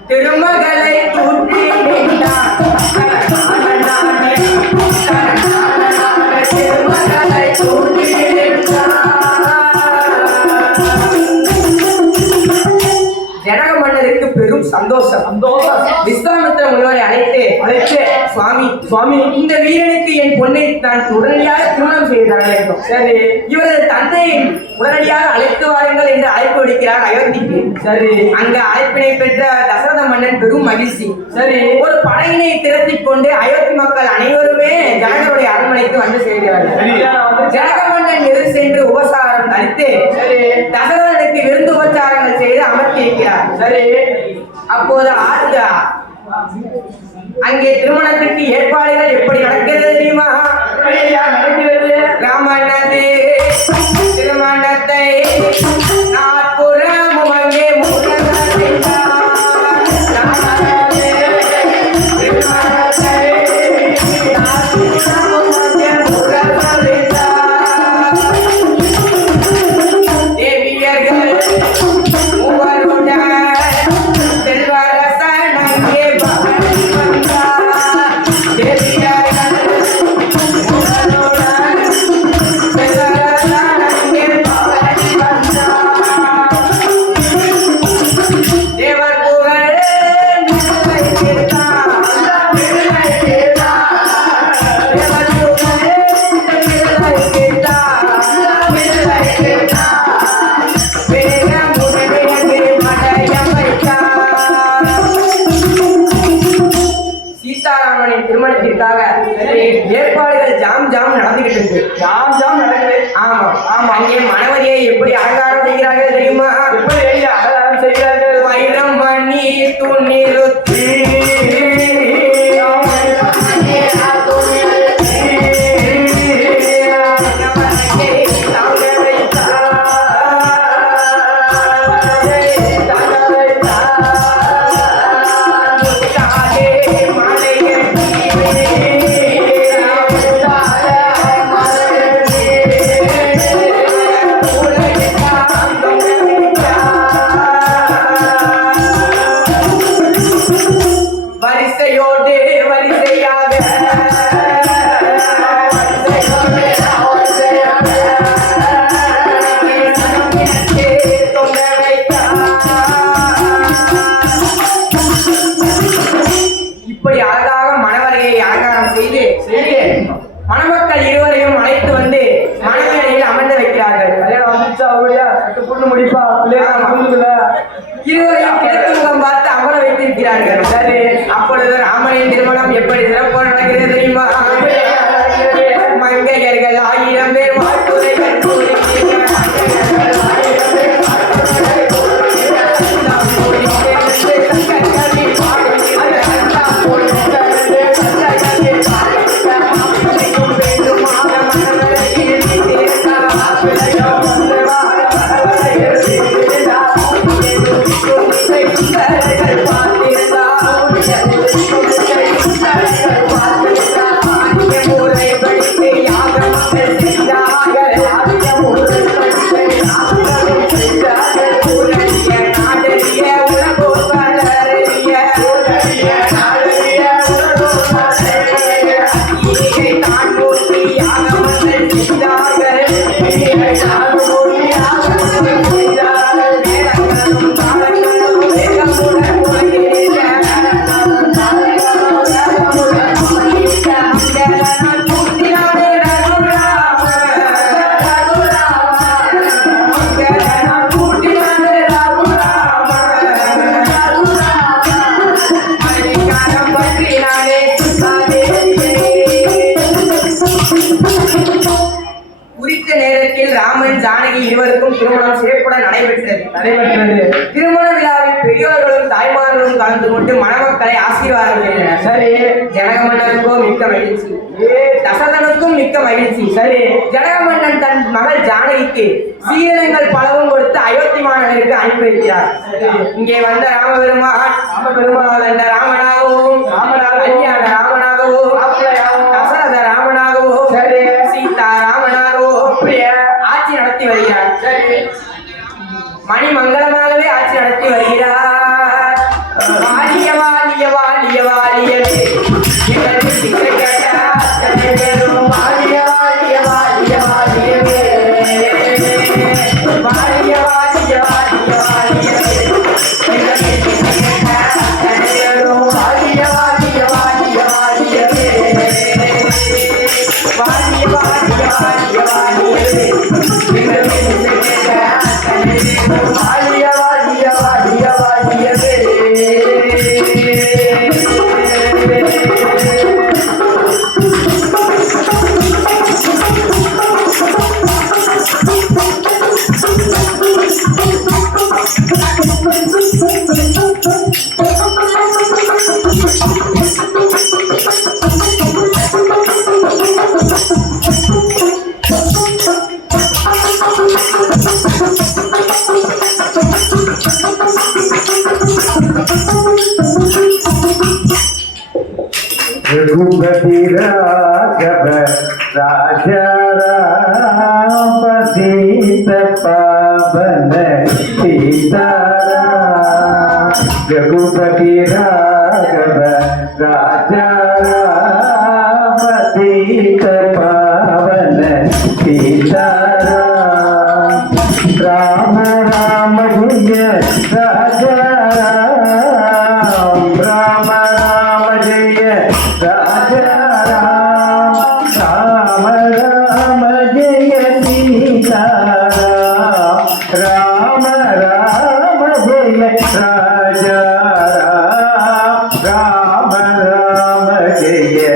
திருமகளை தூக்கி ஜனக மன்னருக்கு பெரும் சந்தோஷம். விஸ்வாமித்திர முனிவரை அழைத்து சுவாமி, இந்த வீரனுக்கு என் பொண்ணை நான் உடனடியாக திருமணம் செய்து தர வேண்டும். சரி. இவரது தந்தையை உடனடியாக அழைத்து வாருங்கள் என்று அழைப்பு விடுக்கிறார் அயோத்திக்கு. சரி. அங்க அழைப்பினை பெற்ற தசரத மன்னன் பெரும் மகிழ்ச்சி. சரி. ஒரு படையினை திரட்டிக் கொண்டு அயோத்தி மக்கள் அனைவருமே ஜனகருடைய அரண்மனைக்கு வந்து சேர்கிறார்கள். ஜனக மன்னன் எதிர் சென்று உபசாரம் அளித்து தசரதனுக்கு விருந்து உபச்சாரங்கள் செய்து அமர்த்தி இருக்கிறார். சரி. அப்போது அங்கே திருமணத்திற்கு ஏற்பாடுகள் எப்படி நடக்கிறது தெரியுமா? ராமனது திருமணத்தை நாற்புறமும் அங்கே தேவியர்கள் மூவருடன் செல்வரசன் அங்கே திருமணத்திற்காக ஏற்பாடுகள் ஜாம் நடந்துகிட்டு இருக்கு. நடக்குது. ஆமா. அங்கே மணவரியை எப்படி அலங்காரம் செய்கிறார்கள் தெரியுமா? எப்படி அலங்காரம் செய்கிறார்கள்? வைரம் மணி துணிருத்தி இப்படி அழகாக மணவரையை அலங்காரம் செய்து மணமக்கள் இருவரையும் அழைத்து வந்து மணமேடையில் அமர்ந்து வைக்கிறார்கள். இருவரையும் கிழக்கு முகம் பார்த்து அமர வைத்திருக்கிறார்கள். சரி. அப்பொழுது ராமனின் திருமணம் எப்படி சிறப்பாக நடக்கிறது தெரியுமா? மங்கையர்கள் 1000 பேர் வாழ்த்துரைகள் இருவருக்கும் திருமணம் சிறப்புடன் நடைபெற்றது. திருமண விழாவில் பெரியோர்களும் தாய்மார்களும் கலந்து கொண்டு மணமக்களை ஆசீர்வாதம் செய்தனர். சரி. ஜனக மன்னனுக்கும் மிக்க மகிழ்ச்சி. தசரதனுக்கும் மிக்க மகிழ்ச்சி. சரி. ஜனக மன்னன் தன் மகள் ஜானகிக்கு சீதனங்கள் பலவும் கொடுத்து அயோத்தி மாநகருக்கு அனுப்பி வைக்கிறார். இங்கே வந்த ராமபெருமாள் என்ற ராமனாகவும் கல்யாண ராமனாகவும் தசரத ராமனாகவும் சீதா ராமனாகவும் ஆட்சி நடத்தி வருகிறார். மணிமங்கலமாகவே ஆட்சி நடத்தி வருகிறார். வாலிய வாலிய வாலிய வாலியவே வாலிய வாலிய வாலிய வாலியவே வாலிய வாலிய வாலிய வாலியவே வாலிய வாலிய வாலிய வாலியவே வாலிய வாலிய வாலிய வாலியவே வாலிய வாலிய வாலிய வாலியவே. रघुपति राघव राजा राम पतित पावन सीताराम। रघुपति राघव राजा राम पतित पावन सीताराम। राम राम जय राजा राम राम राम जय राजा राम राम राम जय सीताराम। राम राम जय राजा राम राम जय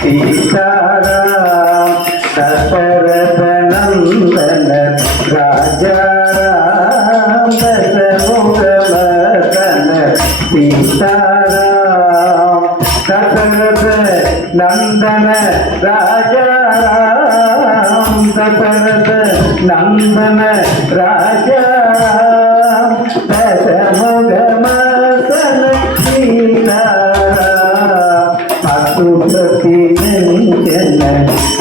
सीताराम। दशरथ नंदन राजा राम दशमुख मदन सीताराम। दशरथ नंदन राजा राम दशरथ नंदन राजा राम दशमुख मदन सीताराम। अतुपति नंदन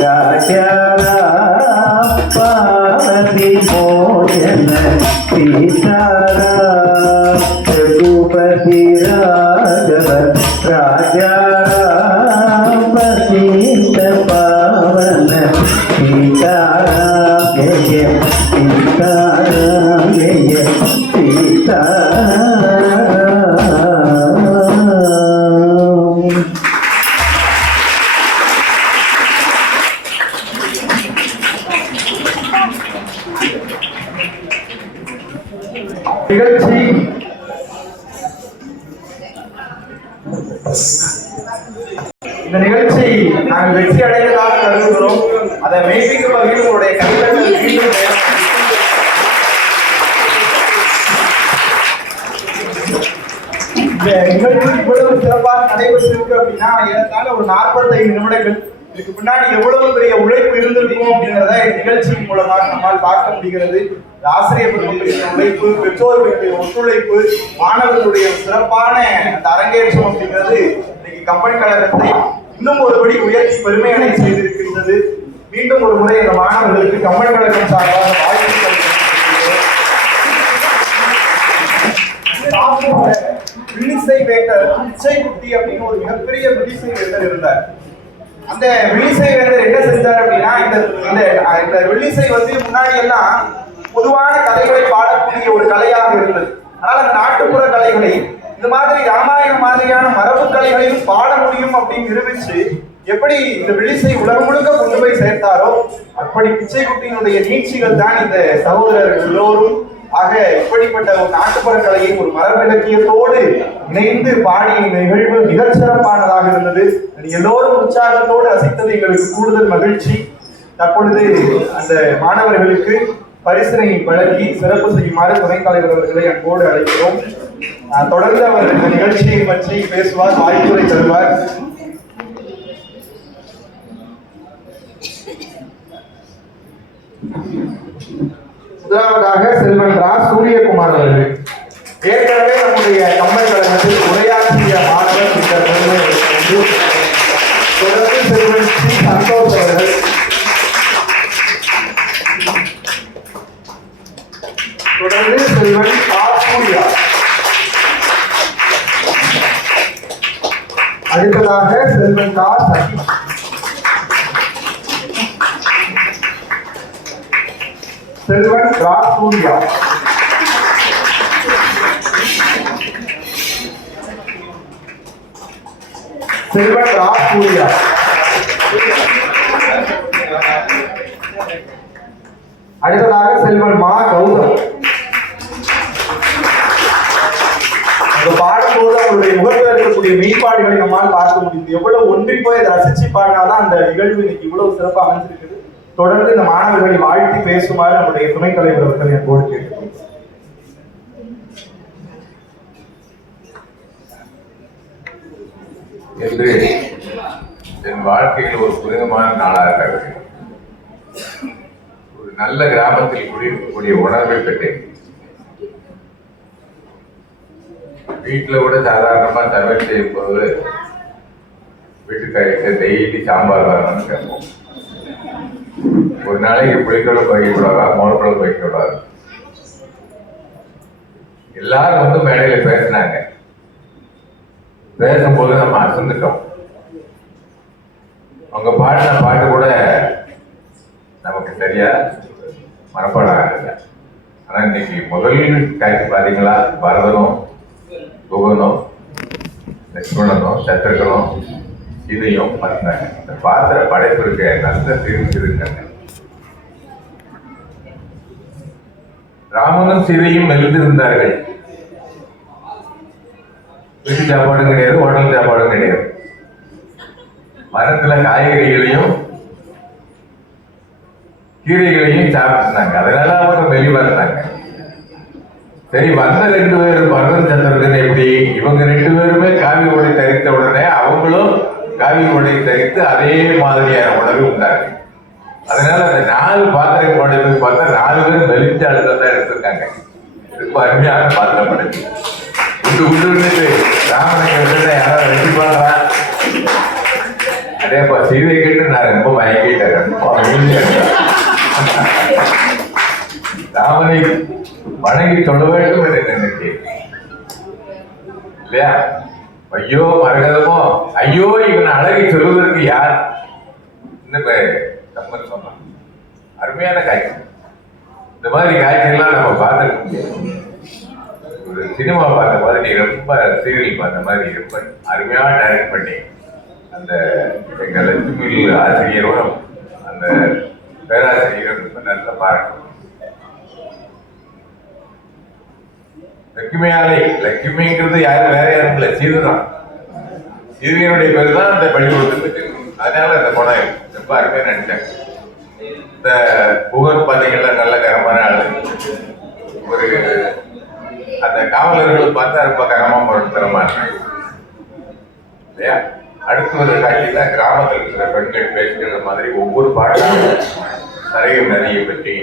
राजा राम पार्वती भोजन सीताराम। रघुपति राघव राजा राम पतित पावन सीताराम। जय सीताराम जय सीताराम। நிகழ்ச்சி இந்த நிகழ்ச்சி நாங்கள் வெற்றி அடைந்ததாக கருதுகிறோம். அதை மெய்ப்பிக்கும் வகையில் உங்களுடைய கருத்துக்கள் மீண்டும் இந்த நிகழ்ச்சி இவ்வளவு சிறப்பாக நடைபெற்றிருக்கு அப்படின்னா ஏறத்தாழ ஒரு 45 நிமிடங்கள் இதுக்கு பின்னாடி எவ்வளவு பெரிய உழைப்பு இருந்திருக்கும் அப்படிங்கிறத இந்த நிகழ்ச்சியின் மூலமாக நம்மால் பார்க்க முடிகிறது. ஆசிரியர் பெருமக்களின் உழைப்பு, பெற்றோர்களுடைய ஒத்துழைப்பு, மாணவர்களுடைய சிறப்பான அந்த அரங்கேற்றம் அப்படிங்கிறது இன்னைக்கு கம்பன் கழகத்தை இன்னும் ஒருபடி உயர்த்தி பெருமையடை செய்திருக்கின்றது. மீண்டும் ஒரு முறை இந்த மாணவர்களுக்கு கம்பன் கழகம் சார்பாக வாழ்த்துக்கள். வில்லிசை வேந்தர் பிச்சைக்குட்டி அப்படின்னு ஒரு மிகப்பெரிய வில்லிசை வேந்தர் இருந்தார். அந்த வில்லிசை வேந்தர் என்ன செஞ்சார் அப்படின்னா இந்த வில்லிசை முன்னாடி எல்லாம் பொதுவான கலைகளை பாடக்கூடிய ஒரு கலையாக இருந்தது. ஆனால் அந்த நாட்டுப்புற கலைகளை இந்த மாதிரி ராமாயணம் மாதிரியான மரபு கலைகளையும் பாட முடியும் அப்படின்னு நிரூபிச்சு எப்படி இந்த வில்லிசை உலகம் முழுக்க கொண்டு போய் சேர்த்தாரோ அப்படி பிச்சைக்குட்டியினுடைய நீட்சிகள் தான் இந்த சகோதரர்கள் எல்லோரும். ஆக இப்படிப்பட்ட ஒரு நாட்டுப்புற கலையை ஒரு மரபிலக்கியத்தோடு இணைந்து பாடிய நிகழ்வு மிகச் சிறப்பானதாக இருந்தது. எல்லோரும் உற்சாகத்தோடு ரசித்தது எங்களுக்கு கூடுதல் மகிழ்ச்சி. தற்பொழுது அந்த மாணவர்களுக்கு பரிசினை வழங்கி சிறப்பு செய்யுமாறு துணைத் தலைவர் அவர்களை அன்போடு அழைக்கிறோம். தொடர்ந்து அவர் இந்த நிகழ்ச்சியை பற்றி பேசுவார், வாய்ப்புரை தருவார். முதலாவதாக செல்வன் ரா சூரியகுமார் அவர்கள். ஏற்கனவே நம்முடைய கம்பன் கழகத்தில் உரையாற்றிய மாணவர் இந்த பெருமை என்று தொடர்ந்து செல்வன் சி சந்தோஷ் அவர்கள். தொடர்ந்து செல்வன் சூர்யா. அடுத்ததாக செல்வன் சசி. செல்வன் சூர்யா. செல்வன் சூர்யா. அடுத்ததாக செல்வன் மா கௌதம். பாடும்போது அவருடைய முகத்தில் இருக்கக்கூடிய மெய்ப்பாடுகளை நம்மால் பார்க்க முடியுது. எவ்வளவு ஒன்றி போய் அதை ரசிச்சு பாடினாதான் அந்த நிகழ்வு இன்னைக்கு இவ்வளவு சிறப்பாக அமைஞ்சிருக்குது. தொடர்ந்து இந்த மாணவர்களை வாழ்த்தி பேசுமாறு நம்முடைய துணைத் தலைவர் அவர்கள் என் போடு கேட்கிறோம். என்று என் வாழ்க்கையில் ஒரு புனிதமான நாளாக இருக்கு. ஒரு நல்ல கிராமத்தில் குடியிருக்கக்கூடிய உணர்வை பெற்றேன். வீட்டில் கூட சாதாரணமா சமையல் செய்யும் போது வீட்டுக்காரிட்ட டெய்லி சாம்பார் வரணும்னு கேட்போம். ஒரு நாளைக்கு புளிக்குழம்பு வைக்கக்கூடாதா, மோர்குழம்பு வைக்கக்கூடாது. எல்லாரும் வந்து மேடையில பேசினாங்க. பேசும்போது நம்ம அசந்துட்டோம். அவங்க பாடின பாட்டு கூட நமக்கு சரியா மனப்பாடம் ஆகல. ஆனா இன்னைக்கு முதல் காட்சி பாத்தீங்களா, பரதனும் குகனும் லட்சுமணனும் சத்ருகனும் இதையும் பார்த்தாங்க. இந்த பாத்திர படைப்பிற்கு நல்ல தெரிவிச்சிருக்காங்க. ராமனும் சீதையும் மெலிந்திருந்தார்கள். வீட்டு சாப்பாடும் கிடையாது, ஹோட்டல் சாப்பாடும் கிடையாது. மரத்துல காய்கறிகளையும் கீரைகளையும் சாப்பிட்டுருந்தாங்க. அதனால அவங்க மெலிவா இருந்தாங்க. சரி, வந்த 2 பேரும் பரதன் சந்திரன் எப்படி, இவங்க 2 பேருமே காவி உடை தரித்த உடனே அவங்களும் காவி உடை தரித்து அதே மாதிரியான உணர்வு உண்டாங்க. அதனால அந்த 4 பாத்திரம் படைப்பு பார்த்தா 4 பேரும் மெலிஞ்ச அழுத்தம் தான் எடுத்திருக்காங்க. ரொம்ப அருமையான பாத்திரம் படைப்பு. விட்டு ராமனை யாராவது வெட்டிப்பாங்களா? அதேப்பா சீதை கேட்டு நான் ரொம்ப மயங்கிட்டேன். ராமனை வணங்கி சொல்ல வேண்டும் என்று நினைத்தேன் இல்லையா? ஐயோ மரகதமோ, ஐயோ இவன் அழகை சொல்வதற்கு யார் கம்பன் சொன்னான். அருமையான காட்சி. இந்த மாதிரி காட்சியெல்லாம் நம்ம பார்த்துக்க முடியாது. ஒரு சினிமா பார்த்த மாதிரி, ரொம்ப சீரியல் பார்த்த மாதிரி ரொம்ப அருமையா டைரக்ட் பண்ணி அந்த எங்க லட்சுமி ஆசிரியரும் அந்த பேராசிரியரும் ரொம்ப நல்ல பாராட்டு. லட்சுமியாலை, லட்சுமிங்கிறது யாரும் வேற யாரும் இல்லை, சீதுதான். சீதையனுடைய பேர் தான் அந்த பள்ளிக்கூடத்துக்கு. அதனால அந்த படம் ரொம்ப அருமையா நடிச்சாங்க. இந்த புகழ் பார்த்தீங்கன்னா நல்ல கரமான ஆளு. ஒரு அந்த காவலர்கள் பார்த்தா ரொம்ப கரமா முரட்டுத்தரமா இருக்காங்க இல்லையா? அடுத்து ஒரு காட்சியில கிராமத்தில் இருக்கிற பெண்கள் பேசுகிற மாதிரி ஒவ்வொரு பாட்டும் சரையும் நதியை பற்றி,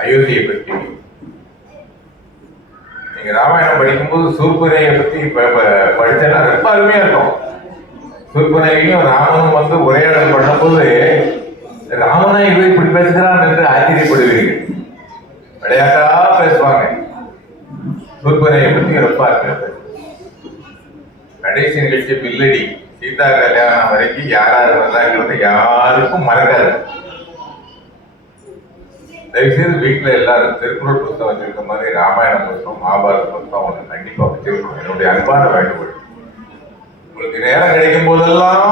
அயோத்தியை பற்றி. நீங்க ராமாயணம் படிக்கும்போது சூர்பனையை பத்தி படிச்சேன்னா ரொம்ப அருமையா இருக்கும். சூர்பனையும் ராமனும் வந்து உரையாடல் பண்ணும்போது ராமனா இவன் இப்படி பேசுகிறான் என்று ஆச்சரியப்படுவீர்கள். விளையாட்டா பேசுவாங்க. சூர்பனையை பத்தி ரொம்ப அருமையா. கடைசி நிகழ்ச்சி பில்லடி சீதா கல்யாணம் வரைக்கும் யாராரு வந்தாங்கிறது யாருக்கும் மறக்காது. தயவுசெய்து வீட்டுல எல்லாரும் திருக்குறள் புத்தகம் வச்சிருக்க மாதிரி ராமாயண புத்தகம், மகாபாரத புத்தகம் ஒன்று கண்டிப்பா வச்சிருக்கணும். என்னுடைய அன்பான வேண்டுகோள். உங்களுக்கு நேரம் கிடைக்கும் போதெல்லாம்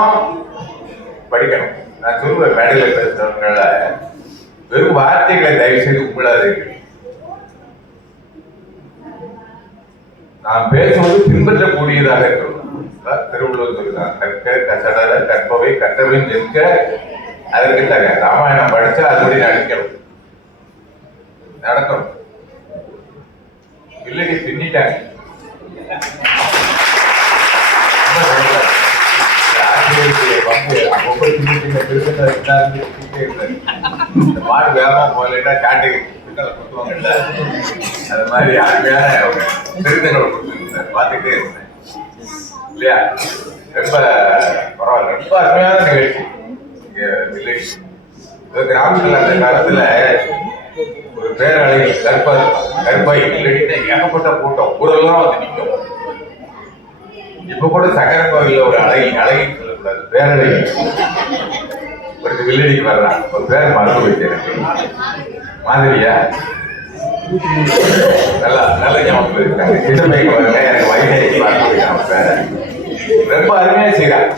படிக்கணும். நான் சொல்லுவேன், மேடையில பேசுறவங்கள வெறும் வார்த்தைகளை தயவுசெய்து உங்களாதீர்கள். நான் பேசுவது பின்பற்றக்கூடியதாக இருக்கணும். திருவள்ளுவர் சொல்லுதான், கற்க கசடர கற்பவை கற்றவை நிற்க. அதற்கு தக ராமாயணம் படிச்சா அதுபடி நடிக்கணும். நடக்கணும். வில்லேஜ் பின்னிட்டாங்க. மாடு வேகமா போகலைன்னா காட்டுக்கு கொடுத்துவாங்கல்ல, அது மாதிரி அருமையான திருத்தங்கள் கொடுத்துருந்தார். பார்த்துக்கிட்டே இருந்தேன் இல்லையா? ரொம்ப பரவாயில்ல, ரொம்ப அருமையான நிகழ்ச்சி. வில்லேஜ் கிராமத்தில் அந்த காலத்துல ஒரு பேரழகி கற்பாய் இல்லைன்னா ஏகப்பட்ட கூட்டம் ஊரெல்லாம் வந்து நிற்கும். இப்ப கூட சக்கர கோவில்ல ஒரு அழகி சொல்லக்கூடாது, பேரழகி ஒரு வில்லேஜுக்கு வரலாம். ஒரு பேர் மறந்து வச்சிருக்கேன், மாதிரியா நல்லா நல்ல ஞாபகம் இருக்காங்க. சின்னமைக்கு வரல, எனக்கு வயசாகி மறந்து போயிட்டான் பேர. ரொம்ப அருமையா செய்யறாங்க.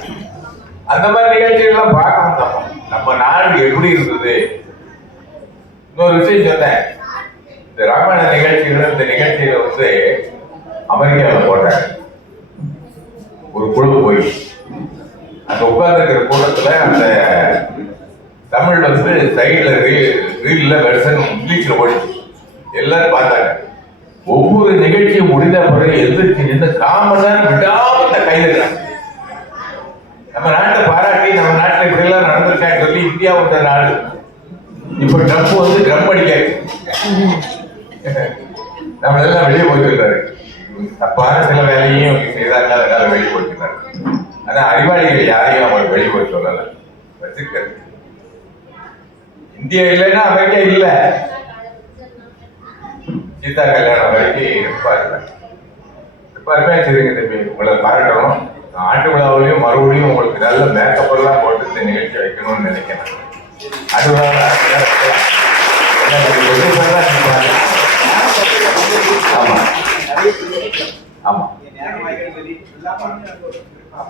அந்த மாதிரி நிகழ்ச்சிகள்லாம் பார்க்கணும். நம்ம நாடு எப்படி இருந்தது. இன்னொரு விஷயம் சொன்னேன், இந்த ராமாயண நிகழ்ச்சிகள், இந்த நிகழ்ச்சியில வந்து அமெரிக்காவில் போட்டாங்க. ஒரு குழு போய் அங்க உட்கார்ந்துருக்கிற கூட்டத்துல அந்த தமிழ் வந்து சைட்ல ரீல்ல வெர்ஷன் இங்கிலீஷ்ல ஓடிச்சு. எல்லாரும் பார்த்தாங்க. ஒவ்வொரு நிகழ்ச்சியும் முடிந்த பிறகு எதிர்த்து நின்று காமதான் விடாம இந்த கைது நம்ம நாட்டை பாராட்டி, நம்ம நாட்டில் இப்படி எல்லாம் நடந்திருக்கான்னு சொல்லி இந்தியாவோட நாடு இப்ப ட்ரம்ப் வந்து ட்ரம் அடிக்காரு. நம்ம எல்லாம் வெளியே போயிட்டு இருக்காரு. தப்பான சில வேலையும் செய்தாங்க, அதனால வெளியே போயிட்டு. ஆனா அறிவாளிகள் யாரையும் அவங்க வெளியே போய் சொல்லல, வச்சிருக்காரு. இந்தியா இல்லைன்னா அமெரிக்கா இல்ல. சீதா கல்யாணம் வரைக்கும் இருப்பாருமே. சரிங்க தம்பி, உங்களை பாராட்டணும். ஆண்டு விழாவிலையும் மறுபடியும் உங்களுக்கு நல்ல மேக்கப் எல்லாம் போட்டு இந்த நிகழ்ச்சி வைக்கணும்னு நினைக்கிறேன். அது ஆமா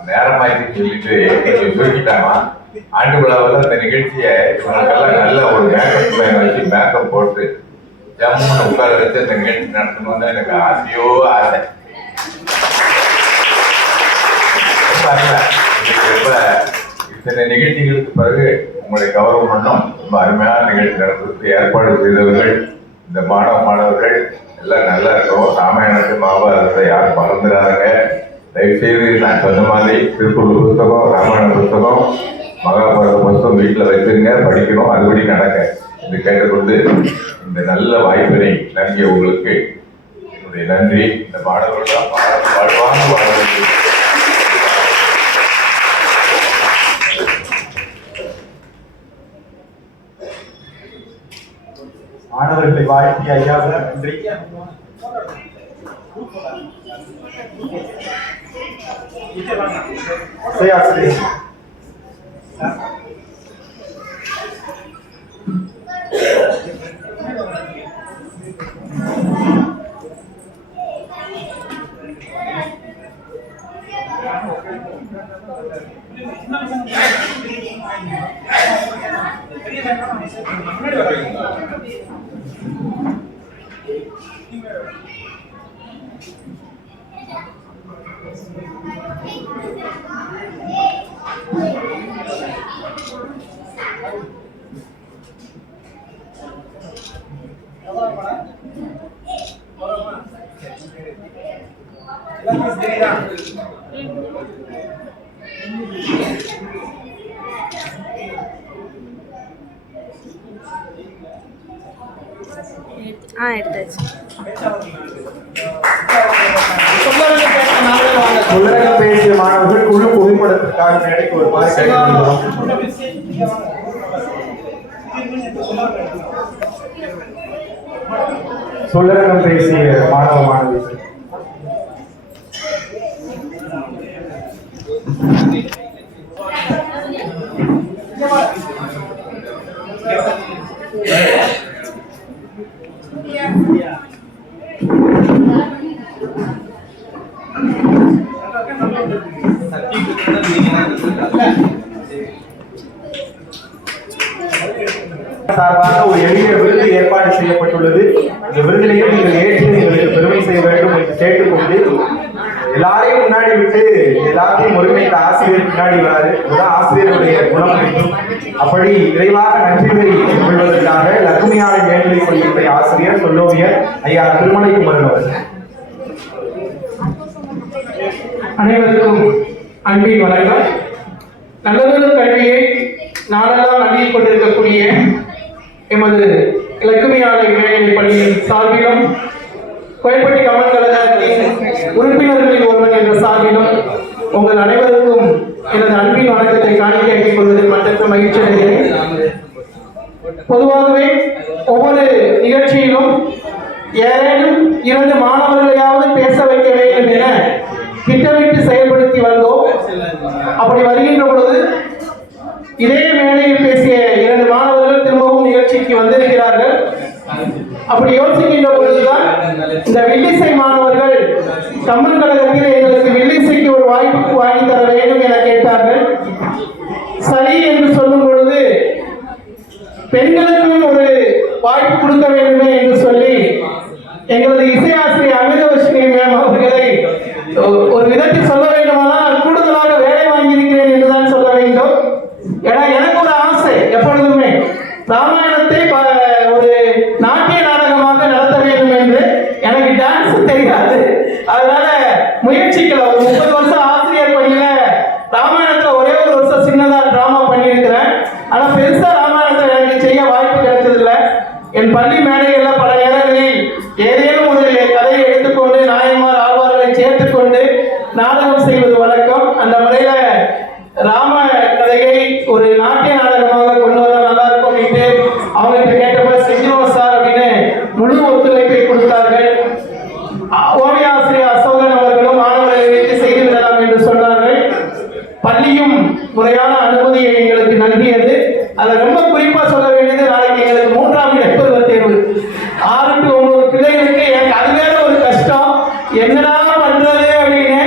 நேரமாயிட்டு சொல்லிட்டு சுருக்கிட்டாமா. ஆண்டு விழாவில் இந்த நிகழ்ச்சியை இவங்களுக்கெல்லாம் நல்ல ஒரு மேக்கப் பிளான் வச்சு மேக்கப் போட்டு ஜம்முன்னு உட்கார வச்சு இந்த நிகழ்ச்சி நடத்தணும்னு எனக்கு ஆசையோ ஆசை. இத்தனை நிகழ்ச்சிகளுக்கு பிறகு உங்களை கௌரவம் பண்ணோம். ரொம்ப அருமையான நிகழ்ச்சி நடந்ததுக்கு ஏற்பாடு செய்தவர்கள் இந்த மாணவர்கள் எல்லாம் நல்லா இருக்கும். ராமாயணத்தை மகாபாரதத்தை யாரும் மறந்துடாங்க. தயவுசெய்து நான் சொன்ன மாதிரி திருக்குறள் புத்தகம், ராமாயண புத்தகம், மகாபாரத புத்தகம் வீட்டில் வச்சிருங்க, படிக்கணும். அதுபடி நடக்க இது கேட்டுக்கொண்டு இந்த நல்ல வாய்ப்பினை நல்கிய உங்களுக்கு என்னுடைய நன்றி. இந்த மாணவர்கள் வாழ்வாங்க வாழ்வாங்க. மாணவர்களை வாழ்த்தி ஐயாவுக்கு நன்றி. ஆசிரியர் எடுத்தாச்சு. சொல்லரங்க பேசிய மாணவர்கள் குழு புகைப்படத்திற்காக மேடைக்கு ஒரு மாதிரி சொல்லரங்கம் பேசிய மாணவ மாணவிகள் சார்பாக ஒரு எளிய விருது ஏற்பாடு செய்யப்பட்டுள்ளது. இந்த விருதினையும் நீங்கள் ஏற்று எங்களுக்கு பெருமை செய்ய வேண்டும் என்று கேட்டுக்கொண்டு எல்லாரையும் முன்னாடி விட்டு எல்லாத்தையும் ஒருங்கிணைத்த ஆசிரியர் பின்னாடி வராது. அதுதான் ஆசிரியருடைய குணம். அப்படி விரைவாக நன்றியை கொள்வதற்காக லட்சுமியாரை மேல்நிலைப் பள்ளியுடைய ஆசிரியர் சொல்லோவியர் ஐயா திருமலைக்குமரன் அவர்கள். அனைவருக்கும் அன்பின் வணக்கம். நல்லதொரு கல்வியை நாளெல்லாம் நம்பிக் கொண்டிருக்கக்கூடிய எமது இலக்குமியாலை மேல்நிலைப் பள்ளியின் சார்பிலும் கோயம்பட்டி கமன் கழகத்தின் உறுப்பினர்களில் ஒருவன் என்ற சார்பிலும் உங்கள் அனைவருக்கும் எனது அன்பின் வணக்கத்தை காணிக்கையாக்கிக் கொள்வதில் மற்றற்ற மகிழ்ச்சி அடைகிறேன். பொதுவாகவே ஒவ்வொரு நிகழ்ச்சியிலும் ஏதேனும் 2 மாணவர்களையாவது பேச வைக்க வேண்டும் என திட்டமிட்டு செயல்படுத்தி வந்தோம். அப்படி வருகின்ற பொழுது இதே மேடையில் பேசிய 2 மாணவர்கள் திரும்பவும் நிகழ்ச்சிக்கு வந்திருக்கிறார்கள். அப்படி யோசிக்கின்ற பொழுதுதான் இந்த வில்லிசை மாணவர்கள் கம்மன் கழகத்தில் எங்களுக்கு வில்லிசைக்கு ஒரு வாய்ப்பு வாங்கி தர வேண்டும் என கேட்டார்கள். சரி என்று சொல்லும் பொழுது பெண்களுக்கும் ஒரு வாய்ப்பு கொடுக்க வேண்டுமே என்று சொல்லி எங்களது இசையாசிரியர் அமிர்தவர்ஷினி மேம் அவர்களை ஒரு விதத்தில் சொல்ல வேண்டுமானால் கூடுதலாக வேலை வாங்கியிருக்கிறேன் என்றுதான் சொல்ல வேண்டும். ஏன்னா எனக்கு ஒரு ஆசை, எப்பொழுதுமே ராமாயணத்தை ஒரு நாட்டிய நாடகமாக நடத்த வேண்டும் என்று. எனக்கு டான்ஸ் தெரியாது, அதனால முயற்சிக்கல. ஒரு 30 வருஷம் ஆசிரியர் பணியில ராமாயணத்துல ஒரே ஒரு வருஷம் சின்னதா டிராமா பண்ணியிருக்கிறேன். ஆனா பெருசா ராமாயணத்தை எனக்கு செய்ய வாய்ப்பு கிடைச்சதில்லை. என் பள்ளி மேடைகள்ல பல நேரங்களில் ஏதேனும் ஒரு கதையை எடுத்துக்கொண்டு நாயன்மார் ஆழ்வார்களை சேர்த்துக்கொண்டு நாடகம் செய்வது வழக்கம். அந்த முறையில ராம கதையை ஒரு நாட்டிய நாடகமாக கொண்டு வர நல்லா இருக்கும் அப்படின்னு அவங்க கேட்டப்ப செஞ்சிருவோம் சார் அப்படின்னு முழு ஒத்துழைப்பை கொடுத்தார்கள். ஓவிய ஆசிரியர் அசோகன் அவர்களும் மாணவர்களை வைத்து செய்து விடலாம் என்று சொன்னார்கள். பள்ளியும் முறையான அனுமதியை எங்களுக்கு நல்கியது. அதை ரொம்ப குறிப்பா சொல்ல வேண்டியது, நாளைக்கு எங்களுக்கு 3ஆம் இடைப்பருவ தேர்வு 6 to 9 பிள்ளைகளுக்கு. எனக்கு அது வேற ஒரு கஷ்டம், என்னடா பண்றது அப்படின்னு.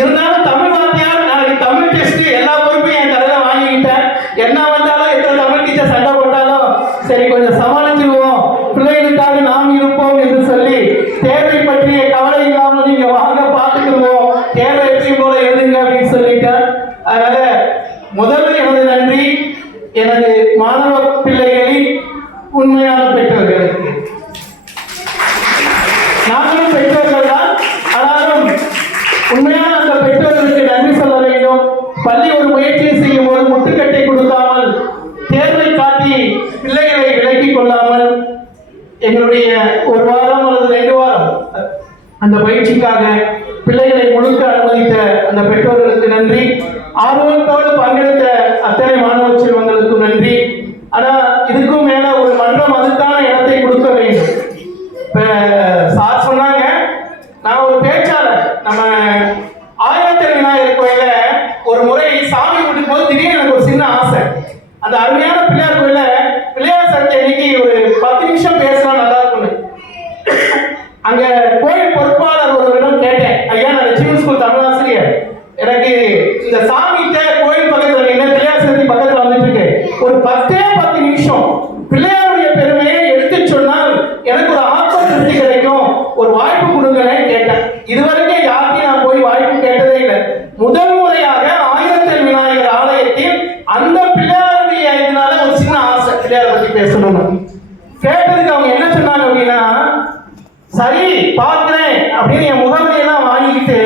இருந்தாலும் தமிழ் வாத்தியார் நாளைக்கு தமிழ் டெஸ்ட் எல்லா பொறுப்பையும் என் தலையில வாங்கிக்கிட்டேன். என்ன வந்தாலும் எத்தனை தமிழ் டீச்சர் சண்டை போட்டாலும் சரி கொஞ்சம் சமாளிச்சிருவோம், பிள்ளைகளுக்காக நாம் இருப்போம் என்று சொல்லி தேர்வை பற்றிய கவலை இல்லாமல் நீங்க வாங்க பார்த்துக்குவோம், தேர்வை எப்பயும் போல எழுதுங்க அப்படின்னு சொல்லிட்டேன். அதனால முதல்ல எனது நன்றி எனது மாணவ பிள்ளைகளின் உண்மையான பெற்றோர்களுக்கு. நாங்களும் பெற்றோர்கள் தான், ஆனாலும் உண்மையான அந்த பெற்றோர்களுக்கு நன்றி சொல்ல வேண்டும். பள்ளி ஒரு முயற்சியை செய்யும் போது முட்டுக்கட்டை கொடுக்காமல், தேர்வை காட்டி பிள்ளைகளை விலக்கிக் கொள்ளாமல், எங்களுடைய 1 வாரம் அல்லது 2 வாரம் அந்த பயிற்சிக்காக பிள்ளைகளை முழுக்க அனுமதித்த அந்த பெற்றோர்களுக்கு நன்றி. ஆர்வத்தோடு பங்கெடுத்த அத்தனை மாணவ செல்வங்களுக்கும் நன்றி. ஆனா இதுக்கும் மேல ஒரு மன்றம் அதுக்கான இடத்தை கொடுக்க வேண்டும். இப்ப சார் சொன்னாங்க, நான் ஒரு பேச்சாளர். நம்ம ஆயிரத்தெட்டு விநாயகர் கோயில ஒரு முறை சாமி கும்பிடும் போது திடீர்னு எனக்கு ஒரு சின்ன ஆசை. அந்த அருமையான பிள்ளையார் கோயில பிள்ளையார் சக்தி அன்னைக்கு ஒரு 10 நிமிஷம் பேசினா நல்லா இருக்கும்னு அங்க கோயில் பொறுப்பாளர் ஒருவரிடம் கேட்டேன். ஐயா, நான் லட்சுமி ஸ்கூல் தமிழாசிரியர், எனக்கு இந்த சாமிகிட்ட கோயில் பக்கத்துல என்ன பிள்ளையார் சக்தி பக்கத்துல வந்துட்டு இருக்கு, ஒரு 10 நிமிஷம் பிள்ளையாருடைய பெருமையை எடுத்து சொன்னால் எனக்கு ஒரு ஆத்ம திருப்தி கிடைக்கும், ஒரு வாய்ப்பு கொடுங்களேன் கேட்டேன். இதுவரைக்கும் யாருக்கும் நான் போய் வாய்ப்பு கேட்டதே இல்லை. முதல் முறையாக ஆயிரத்தெட்டு விநாயகர் ஆலயத்தில் அந்த பிள்ளையாருடைய இதனால ஒரு சின்ன ஆசை பிள்ளையாரை பத்தி பேசணும் கேட்டதுக்கு அவங்க என்ன சொன்னாங்க அப்படின்னா, சரி பார்க்கிறேன் அப்படின்னு என் முகவரியெல்லாம் வாங்கிக்கிட்டு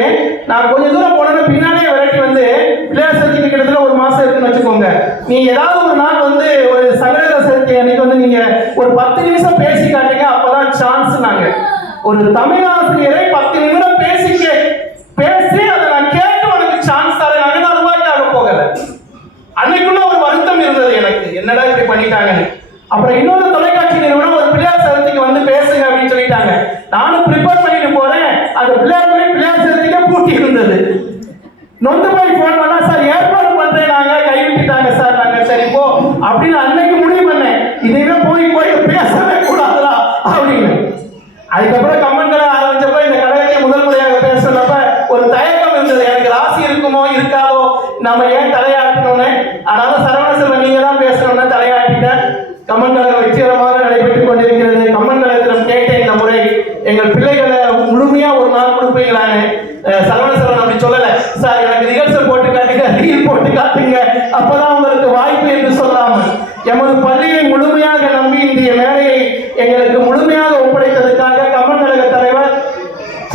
நான் கொஞ்சம் தூரம் போனேன்னா பின்னாடியே விரட்டி வந்து பிள்ளையார் சதுர்த்தி கிட்டத்தட்ட 1 மாசம் இருக்குன்னு வச்சுக்கோங்க. நீ ஏதாவது ஒரு நாள் வந்து ஒரு சங்கர சதுர்த்தி அன்னைக்கு வந்து நீங்க ஒரு 10 நிமிஷம் பேசி காட்டுங்க, அப்பதான் சான்ஸ். நாங்க ஒரு தமிழ் ஆசிரியரை 10 நிமிடம் பேசி அதை நான் கேட்டு உனக்கு சான்ஸ் தரேன். நான் ரூபாய்க்காக போகல. அன்னைக்குள்ள ஒரு வருத்தம் இருந்தது எனக்கு, என்னடா இப்படி பண்ணிட்டாங்கன்னு. அப்புறம் இன்னொரு தொலைக்காட்சி நிறுவனம் ஒரு பிள்ளையார் சதுர்த்திக்கு வந்து பேசுங்க அப்படின்னு சொல்லிட்டாங்க. நானும் ப்ரிப்பேர் பண்ணிட்டு போறேன். அந்த பிள்ளையார் சதுர்த்திக்கே பூட்டி இருந்தது. நொந்து போய் போன் பண்ணா, சார் ஏற்பாடு பண்றேன், நாங்க கைவிட்டுட்டாங்க சார், நாங்க சரி போ அப்படின்னு அன்னைக்கு முடிவு பண்ணேன். இதையுமே போய் பேசவே கூடாதுடா அப்படின்னு. அதுக்கப்புறம் கமெண்ட்களை ஆரம்பிச்சப்ப இந்த கழகத்தை முதல் முறையாக பேசுறப்ப ஒரு தயக்கம் இருந்தது. எனக்கு ராசி இருக்குமோ இருக்காதோ, நம்ம ஏன் தலையாட்டணும்னு. ஆனாலும் சரவண செல்வன் நீங்க தான் பேசணும்னு தலையாட்டிட்டேன். கம்மன் கழகம் வெற்றிகரமாக நடைபெற்றுக் கொண்டிருக்கிறது. கம்மன் கழகத்திடம் கேட்ட இந்த முறை எங்கள் பிள்ளைகளை முழுமையா ஒரு நாள் கொடுப்பீங்களான்னு சரவண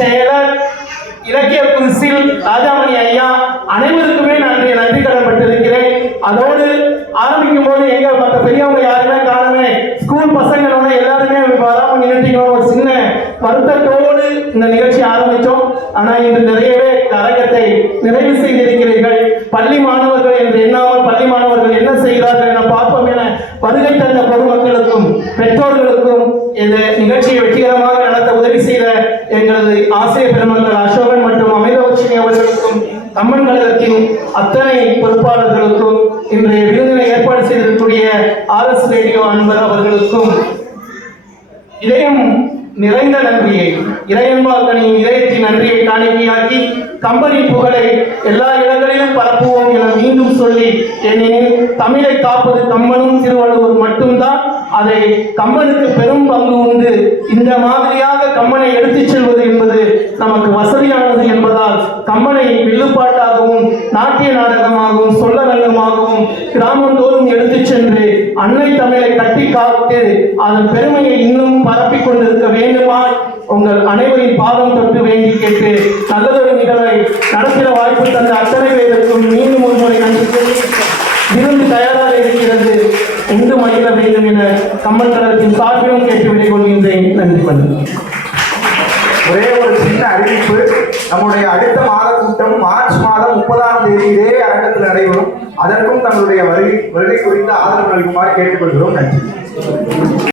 செயலர் இலக்கிய குருசில் ராஜாமணி ஐயா அனைவருக்குமே நன்றி கடன்பட்டிருக்கிறேன். அதோடு ஆரம்பிக்கும் போது எங்க மற்ற பெரியவங்க யாருமே காணுமே, ஸ்கூல் பசங்களோட எல்லாருமே வராம நின்றுட்டீங்க. ஒரு சின்ன வருத்தத்தோடு இந்த நிகழ்ச்சி ஆரம்பித்தோம். ஆனா இன்று நிறையவே அரங்கத்தை நிறைவு செய்திருக்கிறீர்கள். பள்ளி மாணவர்கள் என்று எண்ணாமல் பள்ளி மாணவர்கள் என்ன செய்கிறார்கள் என பார்ப்போம் என வருகை தந்த பொதுமக்களுக்கும் பெற்றோர்களுக்கும் இந்த நிகழ்ச்சியை வெற்றிகரமாக நடத்த உதவி செய்த எங்களது ஆசிரியர் பெருமக்கள் அசோகன் மற்றும் அமிர்தவர்ஷினி அவர்களுக்கும் கம்மன் கழகத்தின் அத்தனை பொறுப்பாளர்களுக்கும் இன்றைய விருந்தினை ஏற்பாடு செய்திருக்கக்கூடிய RS ரேடியோ அன்பர் அவர்களுக்கும் இதயம் நிறைந்த நன்றியை, இறையன்பாக்கனின் இதயத்தின் நன்றியை காணிக்கையாக்கி கம்பெனி புகழை எல்லா இடங்களிலும் பரப்புவோம் என மீண்டும் சொல்லி, ஏனெனில் தமிழை காப்பது கம்பனும் திருவள்ளுவர் மட்டும்தான். அதை கம்பனுக்கு பெரும் பங்கு உண்டு. இந்த மாதிரியாக கம்பனை எடுத்துச் செல்வது என்பது நமக்கு வசதியானது என்பதால் கம்பனை வில்லுப்பாட்டாகவும் நாட்டிய நாடகமாகவும் சொல்லரங்கமாகவும் கிராமந்தோறும் எடுத்துச் சென்று அன்னை தமிழை கட்டி காத்து அதன் பெருமையை இன்னும் பரப்பிக் கொண்டிருக்க வேண்டுமா உங்கள் அனைவரின் பாதம் தொட்டு வேண்டி கேட்டு நல்லதொரு நிகழ்வை நடத்திட வாய்ப்பு தந்த அத்தனை பேருக்கும் மீண்டும் ஒரு முறை நன்றி சொல்லி விருந்து தயாராக இருக்கிறது, உண்டு மகிழ வேண்டும் என கம்பன் கழகத்தின் சார்பிலும் கேட்டு விடை கொள்கின்றேன். நன்றி பண்ணு. ஒரே ஒரு சின்ன அறிவிப்பு. நம்முடைய அடுத்த மாத கூட்டம் மார்ச் மாதம் 30ஆம் தேதி இதே அரங்கத்தில் நடைபெறும். அதற்கும் தங்களுடைய வருகை குறித்து ஆதரவு அளிக்குமாறு கேட்டுக்கொள்கிறோம். நன்றி.